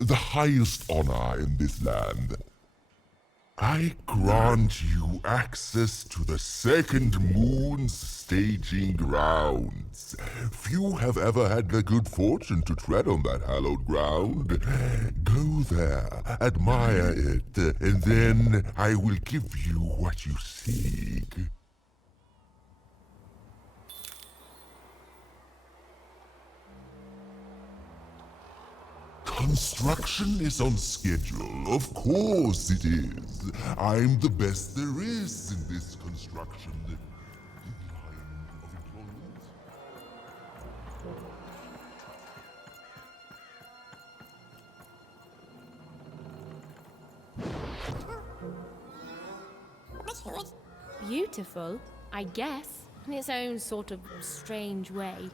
The highest honor in this land. I grant you access to the Second Moon's staging grounds. Few have ever had the good fortune to tread on that hallowed ground. Go there, admire it, and then I will give you what you seek. Construction is on schedule. Of course it is. I'm the best there is in this construction line of employment. Beautiful, I guess, in its own sort of strange way.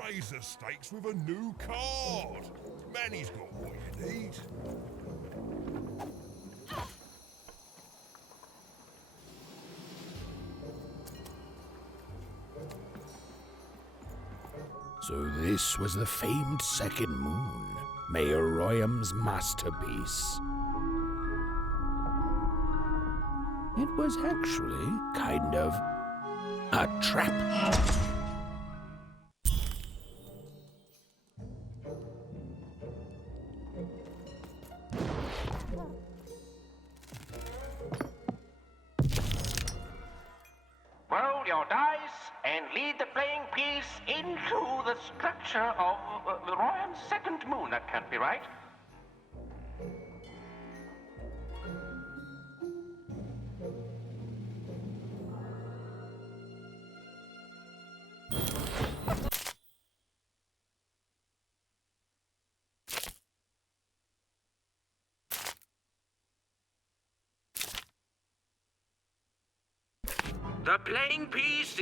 Raise the stakes with a new card. Manny's got what you need. So this was the famed Second Moon, Mayor Royham's masterpiece. It was actually kind of a trap. Roll your dice and lead the playing piece into the structure of the Royham's Second Moon. That can't be right. The playing piece